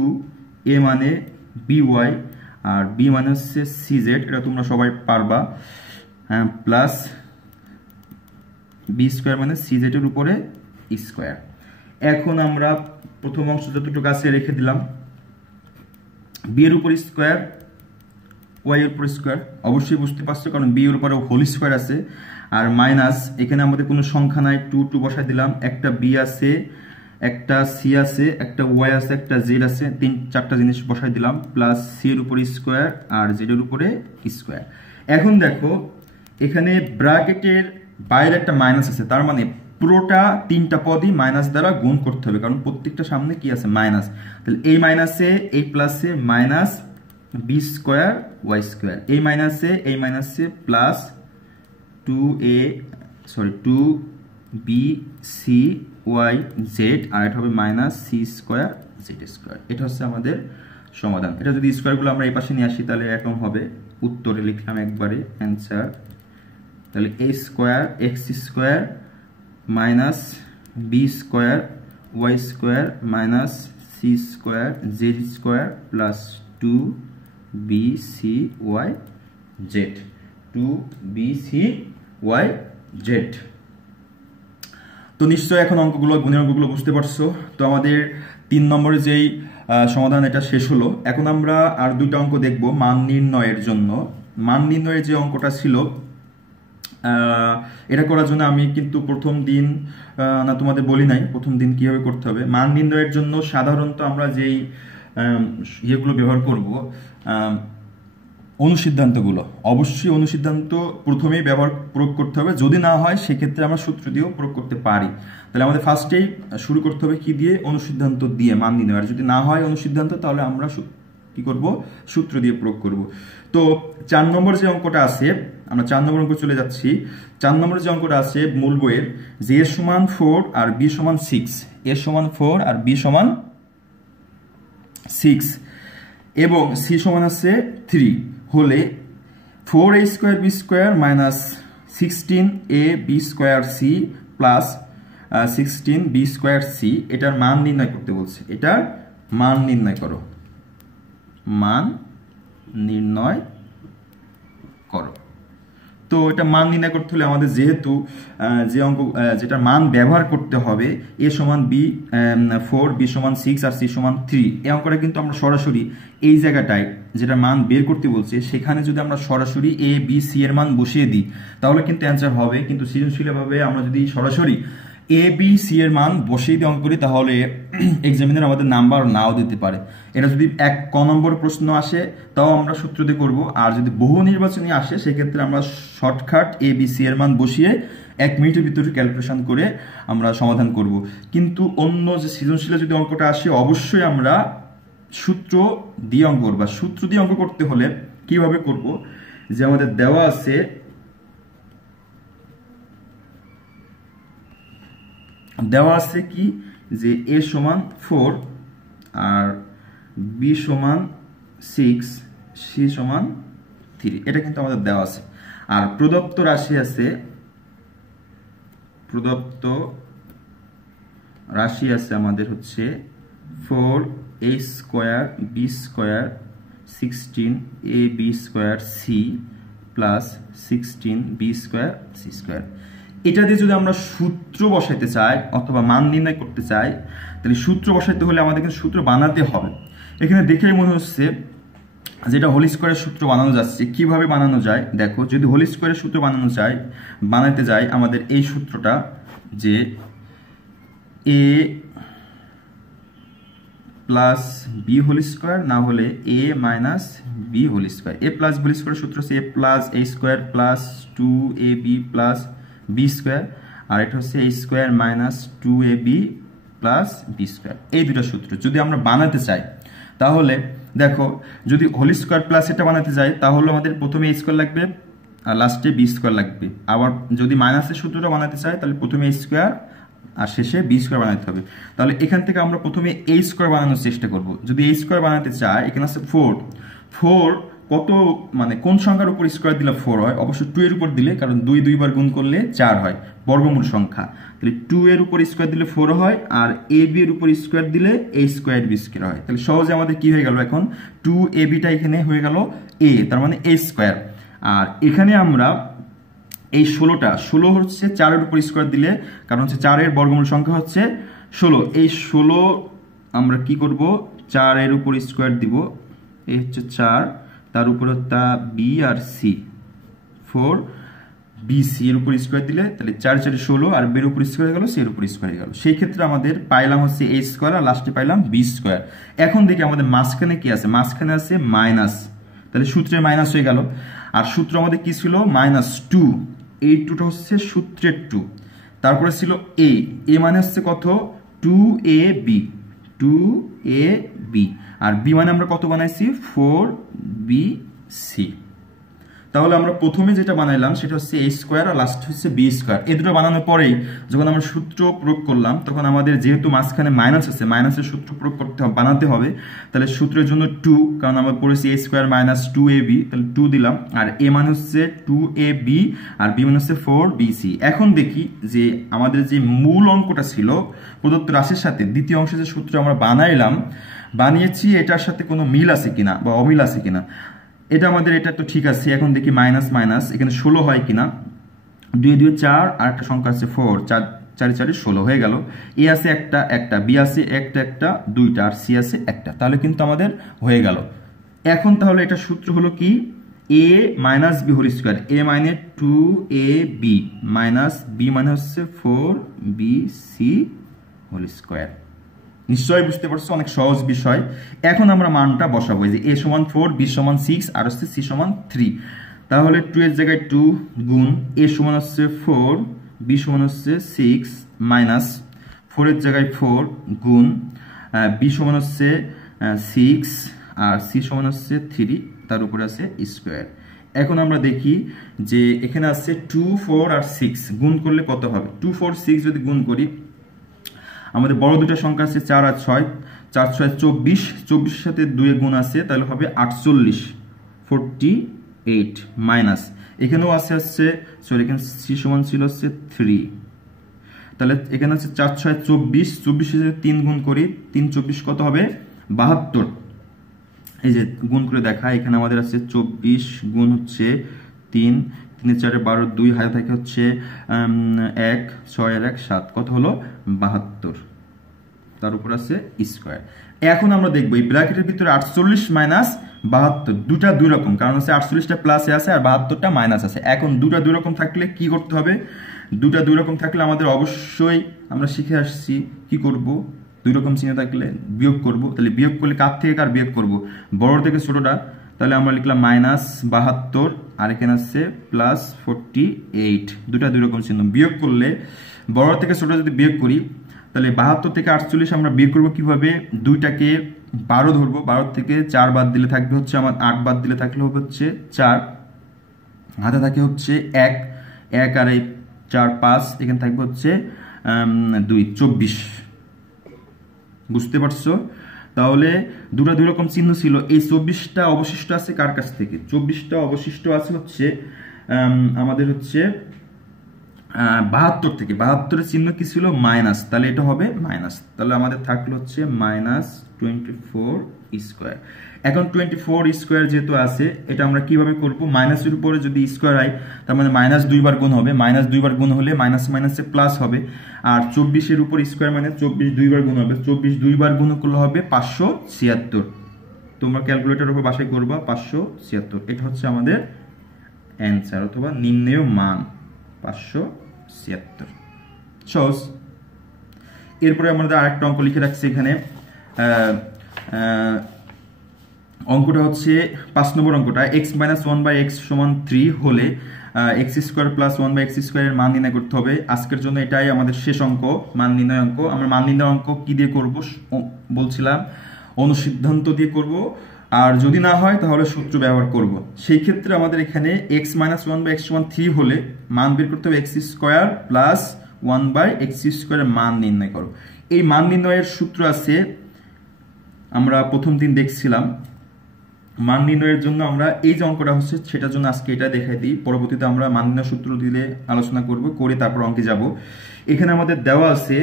এ মানে বিওয়াই আর বি মানে হচ্ছে সিজেড, এটা তোমরা সবাই পারবা, প্লাস বি স্কোয়ার মানে সিজেড এর উপরে স্কোয়ার। এখন আমরা প্রথম অংশ যতটুকু আছে রেখে দিলাম, বি এর উপর স্কোয়ার ওয়াই এর উপর স্কোয়ার, অবশ্যই বুঝতে পারছো কারণ বি এর উপরে হোল স্কোয়ার আছে, আর মাইনাস এখানে আমাদের কোনো সংখ্যা নাই, 2 বসাই দিলাম, একটা বি আছে, একটা সি আছে, একটা ওয়াই আছে, একটা জেড আছে, 4টা জিনিস বসাই দিলাম, প্লাস সি এর উপরে স্কোয়ার আর জেড এর উপরে স্কোয়ার। এখন দেখো এখানে ব্র্যাকেটের বাইরে একটা মাইনাস আছে, তার মানে পুরোটা তিনটা পদই মাইনাস দ্বারা গুণ করতে হবে, কারণ প্রত্যেকটা সামনে কি আছে মাইনাস। তাহলে এই মাইনাসে এই প্লাসে minus B square y square, এই মাইনাসে plus 2b c y z, আর এটা হবে minus c square z square. এটা হচ্ছে আমাদের সমাধান। এটা যদি স্কোয়ারগুলো আমরা এই পাশে নিয়ে আসি তাহলে এরকম হবে, উত্তরে লিখলাম একবারে অ্যান্সার। তাহলে a square x square minus B square y square minus c square z square plus 2bcy z। তো নিশ্চয়ই এখন গুণের অঙ্কগুলো বুঝতে পারছো। তো আমাদের 3 নম্বরের যেই সমাধান এটা শেষ হলো। এখন আমরা আর 2টা অঙ্ক দেখব মান নির্ণয়ের জন্য। মান নির্ণয়ের যে অঙ্কটা ছিল এটা করার জন্য আমি কিন্তু প্রথম দিন না তোমাদের বলি নাই প্রথম দিন কিভাবে করতে হবে। মান নির্ণয়ের জন্য সাধারণত আমরা যেই ইয়েগুলো ব্যবহার করব, অনুসিদ্ধান্তগুলো, অবশ্যই অনুসিদ্ধান্ত প্রথমেই প্রয়োগ করতে হবে। যদি না হয় সেক্ষেত্রে আমরা সূত্র দিয়েও প্রয়োগ করতে পারি। তাহলে আমাদের ফার্স্টেই শুরু করতে হবে কি দিয়ে? অনুসিদ্ধান্ত দিয়ে মান নির্ণয়। আর যদি না হয় অনুসিদ্ধান্ত তাহলে আমরা কি করব? সূত্র দিয়ে প্রয়োগ করব। তো 4 নম্বর যে অঙ্কটা আছে, আমরা 4 নম্বর অঙ্ক চলে যাচ্ছি। 4 নম্বরের যে অঙ্কটা আছে মূল বইয়ের, যে a সমান 4 আর b সমান 6, a সমান 4 আর b সমান 6 এবং c সমান আছে 3 হলে 4a square b square minus 16ab square c plus 16b square c, এটার মান নির্ণয় করতে বলছে। এটার মান নির্ণয় করো, মান নির্ণয় করো। তো এটা মান নির্ণয় করতে হলে আমাদের যেহেতু যে অঙ্ক যেটা মান ব্যবহার করতে হবে, a সমান b 4 b সমান 6 আর c সমান 3, এই অঙ্কটা কিন্তু আমরা সরাসরি এই জায়গাটায় যেটা মান বের করতে বলছে সেখানে যদি আমরা সরাসরি a b c এর মান বসিয়ে দিই তাহলে কিন্তু অ্যান্সার হবে। কিন্তু সৃজনশীলভাবে আমরা যদি সরাসরি a b c এর মান বসিয়ে দিয়ে অঙ্ক করি তাহলে এক্সামিনার আমাদের নাম্বার নাও দিতে পারে। এটা যদি ক নম্বর প্রশ্ন আসে তাও আমরা সূত্র দিয়ে করবো, আর যদি বহু নির্বাচনী আসে সেক্ষেত্রে আমরা শর্টকাট a b c এর মান বসিয়ে 1 মিনিটের ভিতরে ক্যালকুলেশন করে আমরা সমাধান করব। কিন্তু অন্য যে সৃজনশীল যদি অঙ্কটা আসে অবশ্যই আমরা সূত্র দিয়ে অঙ্ক করব। সূত্র দিয়ে অঙ্ক করতে হলে কিভাবে করব? যে আমাদের দেওয়া আছে কি যে a সমান 4 আর b সমান 6 c সমান 3, এটা কিন্তু আমাদের দেওয়া আছে। আর প্রদত্ত রাশি আছে, আমাদের হচ্ছে 4a square b square 16ab square c plus 16b square c square. এটা দিয়ে যদি আমরা সূত্র বসাইতে চাই অথবা মান নির্ণয় করতে চাই তাহলে সূত্র বসাইতে হলে আমাদের কিন্তু সূত্র বানাতে হবে। এখানে দেখেই মনে হচ্ছে যেটা হোল স্কোয়ারের সূত্র বানানো যাচ্ছে। কিভাবে বানানো যায় দেখো, যদি হোল স্কোয়ারের সূত্র বানাতে যাই আমাদের এই সূত্রটা যে a plus b whole square না হলে a minus b whole square. a plus b whole স্কোয়ারের সূত্র হচ্ছে a plus a square plus 2ab plus b square, আর এটা হচ্ছে a square minus 2ab plus b square. এই দুটো সূত্র যদি আমরা বানাতে চাই তাহলে দেখো, যদি হোল স্কোয়ার প্লাস এটা বানাতে যাই তাহলে আমাদের প্রথমে a স্কোয়ার লাগবে আর লাস্টে বি স্কোয়ার লাগবে। আবার যদি মাইনাসের সূত্রটা বানাতে চাই তাহলে প্রথমে a স্কোয়ার আর শেষে বি স্কোয়ার বানাতে হবে। তাহলে এখান থেকে আমরা প্রথমে a স্কোয়ার বানানোর চেষ্টা করব। যদি a স্কোয়ার বানাতে চাই, এখানে আছে 4 কত মানে কোন সংখ্যার উপর স্কোয়ার দিলে 4 হয়? অবশ্যই 2 এর উপর দিলে, কারণ 2 দুইবার গুণ করলে 4 হয়, বর্গমূল সংখ্যা। তাহলে 2 এর উপর স্কোয়ার দিলে 4 হয়, আর ab এর উপর স্কোয়ার দিলে a স্কোয়ার b স্কোয়ার হয়। তাহলে সহজে আমাদের কি হয়ে গেল, এখন 2ab টা এখানে হয়ে গেল a, তার মানে a স্কোয়ার। আর এখানে আমরা এই 16 হচ্ছে 4 এর উপর স্কোয়ার দিলে, কারণ হচ্ছে 4 এর বর্গমূল সংখ্যা হচ্ছে 16, এই 16 আমরা কি করব 4 এর উপর স্কোয়ার দিব, এই হচ্ছে 4, তার উপরে তা বি আর সি 4bc এর উপর স্কোয়ার দিলে তাহলে 4 4 16 আর b এর উপর স্কোয়ার হয়ে গেল, c এর উপর স্কোয়ার হয়ে গেল। সেই ক্ষেত্রে আমাদের পাইলাম হচ্ছে a স্কোয়ার আর লাস্টে পাইলাম b স্কোয়ার। এখন দেখি আমাদের মাঝখানে কি আছে, মাঝখানে আছে মাইনাস, তাহলে সূত্রে মাইনাস হয়ে গেল। আর সূত্র আমাদের কি ছিল -2, এই 2টা হচ্ছে সূত্রের 2, তারপরে ছিল এ, এ মানে হচ্ছে কত 2ab, 2ab, আর বি মানে আমরা কত বানাইছি 4bc। তাহলে আমরা প্রথমে যেটা বানাইলাম সেটা হচ্ছে a স্কয়ার আর লাস্ট হচ্ছে b স্কয়ার। এই দুটো বানানোর পরেই যখন আমরা সূত্র প্রয়োগ করলাম তখন আমাদের যেহেতু মাঝখানে মাইনাস আছে, মাইনাসের সূত্র প্রয়োগ করতে হবে, বানাতে হবে। তাহলে সূত্রের জন্য 2, কারণ আমরা পড়েছি a স্কয়ার মাইনাস 2ab, তাহলে 2 দিলাম। আর a মানে হচ্ছে 2ab আর b মানে হচ্ছে 4bc। এখন দেখি যে আমাদের যে মূল অঙ্কটা ছিল প্রদত্ত রাশির সাথে দ্বিতীয় অংশে যে সূত্র আমরা বানিয়েছি এটার সাথে কোনো মিল আছে কিনা বা অমিল আছে কিনা। এটা আমাদের এটা তো ঠিক আছে। এখন দেখি মাইনাস মাইনাস এখানে 16 হয় কিনা। 2 2 4 আর একটা সংখ্যা আছে 4, 4 4 4 16 হয়ে গেল। এ আছে একটা, বি আছে একটা, দুইটা, আর সি আছে একটা। তাহলে কিন্তু আমাদের হয়ে গেল। এখন তাহলে এটা সূত্র হলো কি a minus b whole square, a মানে 2ab মাইনাস বি মানে হচ্ছে 4bc হোল স্কয়ার। নিশ্চয়ই বুঝতে পারছো, অনেক সহজ বিষয়। এখন আমরা মানটা বসাবো, যে a সমান 4, b সমান 6 আর হচ্ছে c সমান 3। তাহলে 2 এর জায়গায় 2 গুণ a সমান হচ্ছে 4, b সমান হচ্ছে 6 মাইনাস 4 এর জায়গায় 4 গুণ b সমান হচ্ছে 6 আর c সমান হচ্ছে 3, তার উপরে আছে স্কয়ার। এখন আমরা দেখি যে এখানে আছে 2 4 আর 6 গুণ করলে কত হবে। 2 4 6 যদি গুণ করি, আমাদের বড় দুটো সংখ্যা আছে 4 আর 6, 4 6 24, 24 এর সাথে 2 এর গুণ আছে, তাহলে হবে 48, 48 মাইনাস এখানেও আছে সরি এখানে c সমান ছিল হচ্ছে 3, তাহলে এখানে আছে 4 6 24, 24 এর সাথে 3 গুণ করি, 3 24 কত হবে 72। এই যে গুণ করে দেখা, এখানে আমাদের আছে 24 গুণ হচ্ছে 3, 3 4 12, 2 হাতে থাকে হচ্ছে 1, 6 আর 1 7, কত হলো 72, তার উপর আছে স্কয়ার। এখন আমরা দেখব এই ব্র্যাকেটের ভিতরে 48 মাইনাস 72 দুটা দুই রকম, কারণ হচ্ছে 48টা প্লাসে আছে আর 72টা মাইনাস আছে। এখন দুটা দুই রকম থাকলে কি করতে হবে, দুটা দুই রকম থাকলে আমাদের অবশ্যই আমরা শিখে আসছি কি করব, দুই রকম চিহ্ন থাকলে বিয়োগ করব। তাহলে বিয়োগ করলে কার থেকে কার বিয়োগ করব, বড় থেকে ছোটটা। তাহলে আমরা লিখলাম মাইনাস 72 আর এখানে আছে প্লাস 48, দুটা দুই রকম চিহ্ন। বিয়োগ করলে বড় থেকে ছোট যদি বিয়োগ করি, তাহলে 72 থেকে 48 আমরা বিয়োগ করব কিভাবে, দুইটাকে 12 ধরবো, 12 থেকে 4 বাদ দিলে থাকবে হচ্ছে আমার 8, বাদ দিলে থাকলে হবে হচ্ছে 4, হাতে থাকে হচ্ছে 1 আর এই 4 5, এখানে থাকবে হচ্ছে 2 24। বুঝতে পারছো? তাহলে দুটা দুই রকম চিহ্ন ছিল। এই 24টা অবশিষ্ট আছে কার কাছ থেকে, 24টা অবশিষ্ট আছে হচ্ছে আমাদের হচ্ছে 72 থেকে। 72 এর চিহ্ন কি ছিল মাইনাস, তাহলে এটা হবে মাইনাস। তাহলে আমাদের থাকলো হচ্ছে মাইনাস 24 স্কয়ার। এখন 24 স্কয়ার যেহেতু আছে, এটা আমরা কিভাবে করব, মাইনাসের উপরে যদি স্কয়ার হয় তার মানে মাইনাস 2 বার গুণ হবে, মাইনাস 2 বার গুণ হলে মাইনাস মাইনাসে প্লাস হবে। আর 24 এর উপর স্কয়ার মানে 24 2 বার গুণ হবে, 24 2 বার গুণ করলে হবে 576। তোমরা ক্যালকুলেটর উপর বাসায় করবা 576। এটা হচ্ছে আমাদের অ্যানসার অথবা নির্ণেয় মান 576। সহজ। এরপরে আমাদের আরেকটা অঙ্ক লিখে রাখছি এখানে। অঙ্কটা হচ্ছে 5 নম্বর অঙ্কটা, x - 1/x = 3 হলে x² + 1/x² এর মান নির্ণয় করতে হবে। আজকের জন্য এটাই আমাদের শেষ অঙ্ক, মান নির্ণয় অঙ্ক। আমরা মান নির্ণয় অঙ্ক কি দিয়ে করব বলছিলাম, অনুসিদ্ধান্ত দিয়ে করব, আর যদি না হয় তাহলে সূত্র ব্যবহার করব। সেই ক্ষেত্রে আমাদের এখানে x - 1/x = 3 হলে মান বের করতে হবে x² + 1/x² এর মান নির্ণয় করো। এই মান নির্ণয়ের সূত্র আছে, আমরা প্রথম দিন দেখছিলাম। মান নির্ণয়ের জন্য আমরা এই যে অঙ্কটা হচ্ছে সেটার জন্য আজকে এটা দেখাই দিই, পরবর্তীতে আমরা মান নির্ণয় সূত্র দিলে আলোচনা করব, করে তারপর অঙ্কে যাব। এখানে আমাদের দেওয়া আছে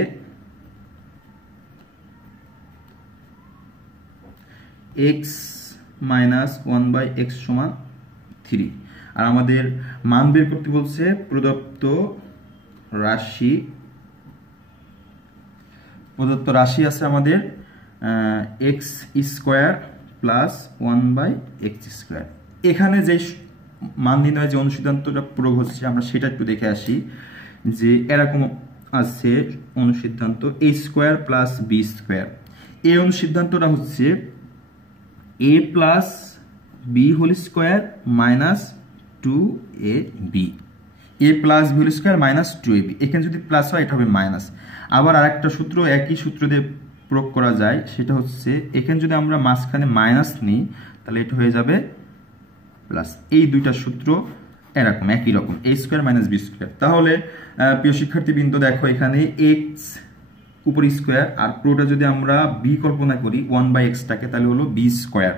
x - 1/x = 3, আর আমাদের মান বের করতে বলছে প্রদত্ত রাশি আছে আমাদের x² + 1/x²। এখানে যে মান নির্ণয় যে অনুসিদ্ধান্তটা প্রয়োগ হচ্ছে আমরা সেটা একটু দেখে আসি। যে এরকম আছে অনুসিদ্ধান্ত a² + b²। এই অনুসিদ্ধান্তটা হচ্ছে a + b² - 2ab। A plus b whole square minus 2ab, এখানে যদি প্লাস হয় এটা হবে মাইনাস। আবার আরেকটা সূত্র একই সূত্র দিয়ে প্রয়োগ করা যায়, সেটা হচ্ছে এখানে যদি আমরা মাঝখানে মাইনাস নিই তাহলে এটা হয়ে যাবে প্লাস। এই দুইটা সূত্র এরকম একই রকম, এ স্কোয়ার মাইনাস বি স্কোয়ার। তাহলে প্রিয় শিক্ষার্থীবৃন্দ দেখো এখানে এক্স উপর স্কোয়ার আর পুরোটা যদি আমরা বি কল্পনা করি 1/x-টাকে, তাহলে হলো বি স্কোয়ার।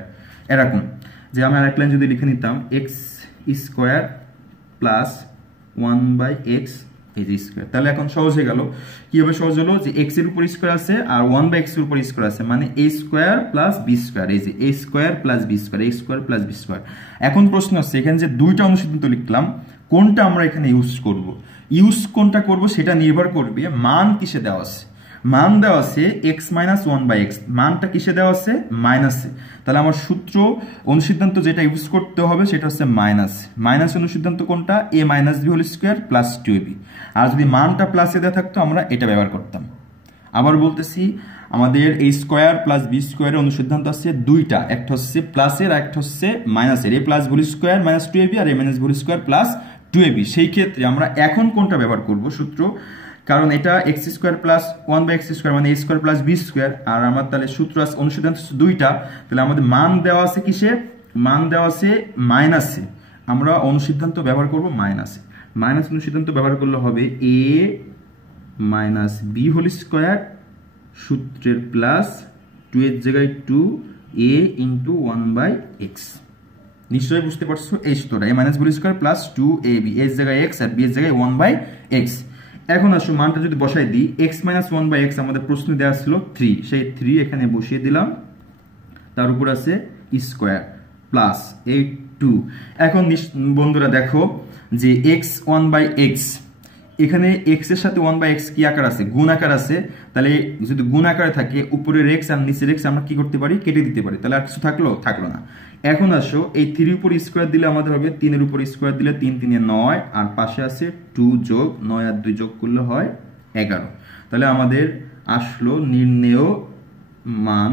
এরকম যে আমরা আরেক লাইন যদি লিখে নিতাম এক্স স্কোয়ার প্লাস 1/x এই যে স্কোয়ার, তাহলে এখন সহজ হয়ে গেল। কিভাবে সহজ হলো, যে এক্স এর উপর স্কোয়ার আছে আর 1/x এর উপর স্কোয়ার আছে, মানে এ স্কোয়ার প্লাস বি স্কোয়ার, এই যে এ স্কোয়ার প্লাস বি স্কোয়ার, এ স্কোয়ার প্লাস বি স্কোয়ার। এখন প্রশ্ন আছে এখানে যে দুইটা অনুসিদ্ধান্ত লিখলাম, কোনটা আমরা এখানে ইউজ করব? ইউজ কোনটা করব সেটা নির্ভর করবে মান কিসে দেওয়া আছে। মান দেওয়া আছে x মাইনাস 1/x, মানটা কিসে দেওয়া আছে? মাইনাসে। তাহলে আমার সূত্র অনুসিদ্ধান্ত যেটা ইউজ করতে হবে সেটা হচ্ছে মাইনাস। মাইনাস অনুসিদ্ধান্ত কোনটা? a minus b whole square plus 2ab। আর যদি মানটা প্লাসে দেওয়া থাকতো আমরা এটা ব্যবহার করতাম। আবার বলতেছি, আমাদের a স্কোয়ার প্লাস বি স্কোয়ারের অনুসিদ্ধান্ত আছে দুইটা, একটা হচ্ছে প্লাসের আর একটা হচ্ছে মাইনাসের, a plus whole square minus 2ab আর a minus whole square plus 2ab। সেই ক্ষেত্রে আমরা এখন কোনটা ব্যবহার করব সূত্র? কারণ এটা x square plus 1/x square মানে এ স্কোয়ার প্লাস বি স্কোয়ার, আর আমার তাহলে সূত্র আছে অনুসিদ্ধান্ত দুইটা, তাহলে আমাদের মান দেওয়া আছে কিসে? মান দেওয়া আছে মাইনাসে। আমরা অনুসিদ্ধান্ত ব্যবহার করব মাইনাসে। মাইনাস অনুসিদ্ধান্ত ব্যবহার করলে হবে এ মাইনাস বি হোল স্কোয়ার সূত্রের প্লাস 2 এর জায়গায় 2a ইন্টু 1/x। নিশ্চয়ই বুঝতে পারছো এই সূত্রটা, a minus b whole square plus 2ab, এর জায়গায় x আর b এর জায়গায় 1/x। এখন আসো মানটা যদি বসাই দিই, x মাইনাস 1/x আমাদের প্রশ্নে দেওয়া ছিল 3, সেই 3 এখানে বসিয়ে দিলাম, তার উপর আছে স্কোয়ার প্লাস এই 2। এখন বন্ধুরা দেখো যে x 1/x, এখানে x এর সাথে 1/x কি আকার আছে? গুণ আকার আছে। তাহলে যদি গুণ আকারে থাকে উপরের x আর নিচের x আমরা কি করতে পারি? কেটে দিতে পারি। তাহলে আর কিছু থাকলো না। এখন আসো এই 3 উপর স্কোয়ার দিলে আমাদের হবে 3 এর উপর স্কোয়ার দিলে 3 3 9, আর পাশে আছে 2 যোগ 9 আর 2 যোগ করলে হয় 11। তাহলে আমাদের আসলো নির্ণেয় মান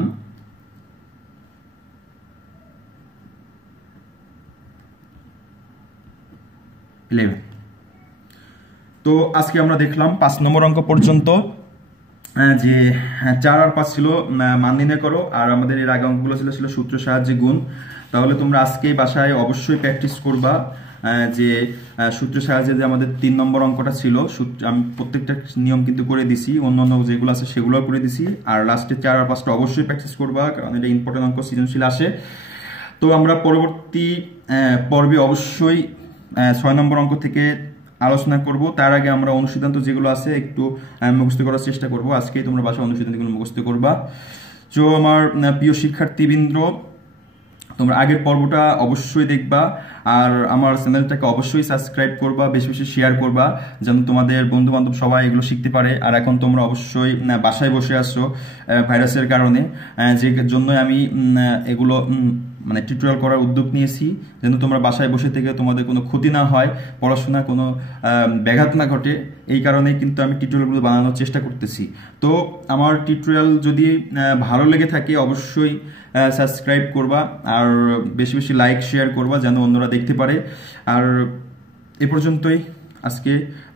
তো আজকে আমরা দেখলাম 5 নম্বর অঙ্ক পর্যন্ত, যে 4 আর 5 ছিল মান নির্ণয় করো, আর আমাদের এর আগে অঙ্কগুলো ছিল সূত্র সাহায্যে গুণ। তাহলে তোমরা আজকে বাসায় অবশ্যই প্র্যাকটিস করবা, যে সূত্র সাহায্যে যে আমাদের 3 নম্বর অঙ্কটা ছিল, আমি প্রত্যেকটা নিয়ম কিন্তু করে দিছি, অন্যান্য যেগুলো আছে সেগুলো করে দিছি। আর লাস্টে 4 আর 5টা অবশ্যই প্র্যাকটিস করবা, কারণ এটা ইম্পর্টেন্ট অঙ্ক, সৃজনশীল আসে। তো আমরা পরবর্তী পর্বে অবশ্যই 6 নম্বর অঙ্ক থেকে আলোচনা করব। তার আগে আমরা অনুসিদ্ধান্ত যেগুলো আছে একটু মুখস্থ করার চেষ্টা করব। আজকেই তোমরা বাসায় অনুসিদ্ধান্তগুলো মুখস্থ করবা। তো আমার প্রিয় শিক্ষার্থীবৃন্দ, তোমরা আগের পর্বটা অবশ্যই দেখবা, আর আমার চ্যানেলটাকে অবশ্যই সাবস্ক্রাইব করবা, বেশি বেশি শেয়ার করবা, যেন তোমাদের বন্ধু বান্ধব সবাই এগুলো শিখতে পারে। আর এখন তোমরা অবশ্যই বাসায় বসে আসছো ভাইরাসের কারণে, যে জন্য আমি এগুলো মানে টিউটোরিয়াল করার উদ্যোগ নিয়েছি, যেন তোমরা বাসায় বসে থেকে তোমাদের কোনো ক্ষতি না হয়, পড়াশোনা কোনো ব্যাঘাত না ঘটে। এই কারণে কিন্তু আমি টিউটোরিয়ালগুলো বানানোর চেষ্টা করতেছি। তো আমার টিউটোরিয়াল যদি ভালো লেগে থাকে অবশ্যই সাবস্ক্রাইব করবা, আর বেশি বেশি লাইক শেয়ার করবা, যেন অন্যরা দেখতে পারে। আর এ পর্যন্তই আজকে।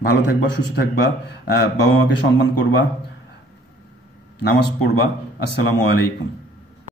ভালো থাকবা, সুস্থ থাকবা, বাবা মাকে সম্মান করবা, নামাজ পড়বা। আসসালামু আলাইকুম।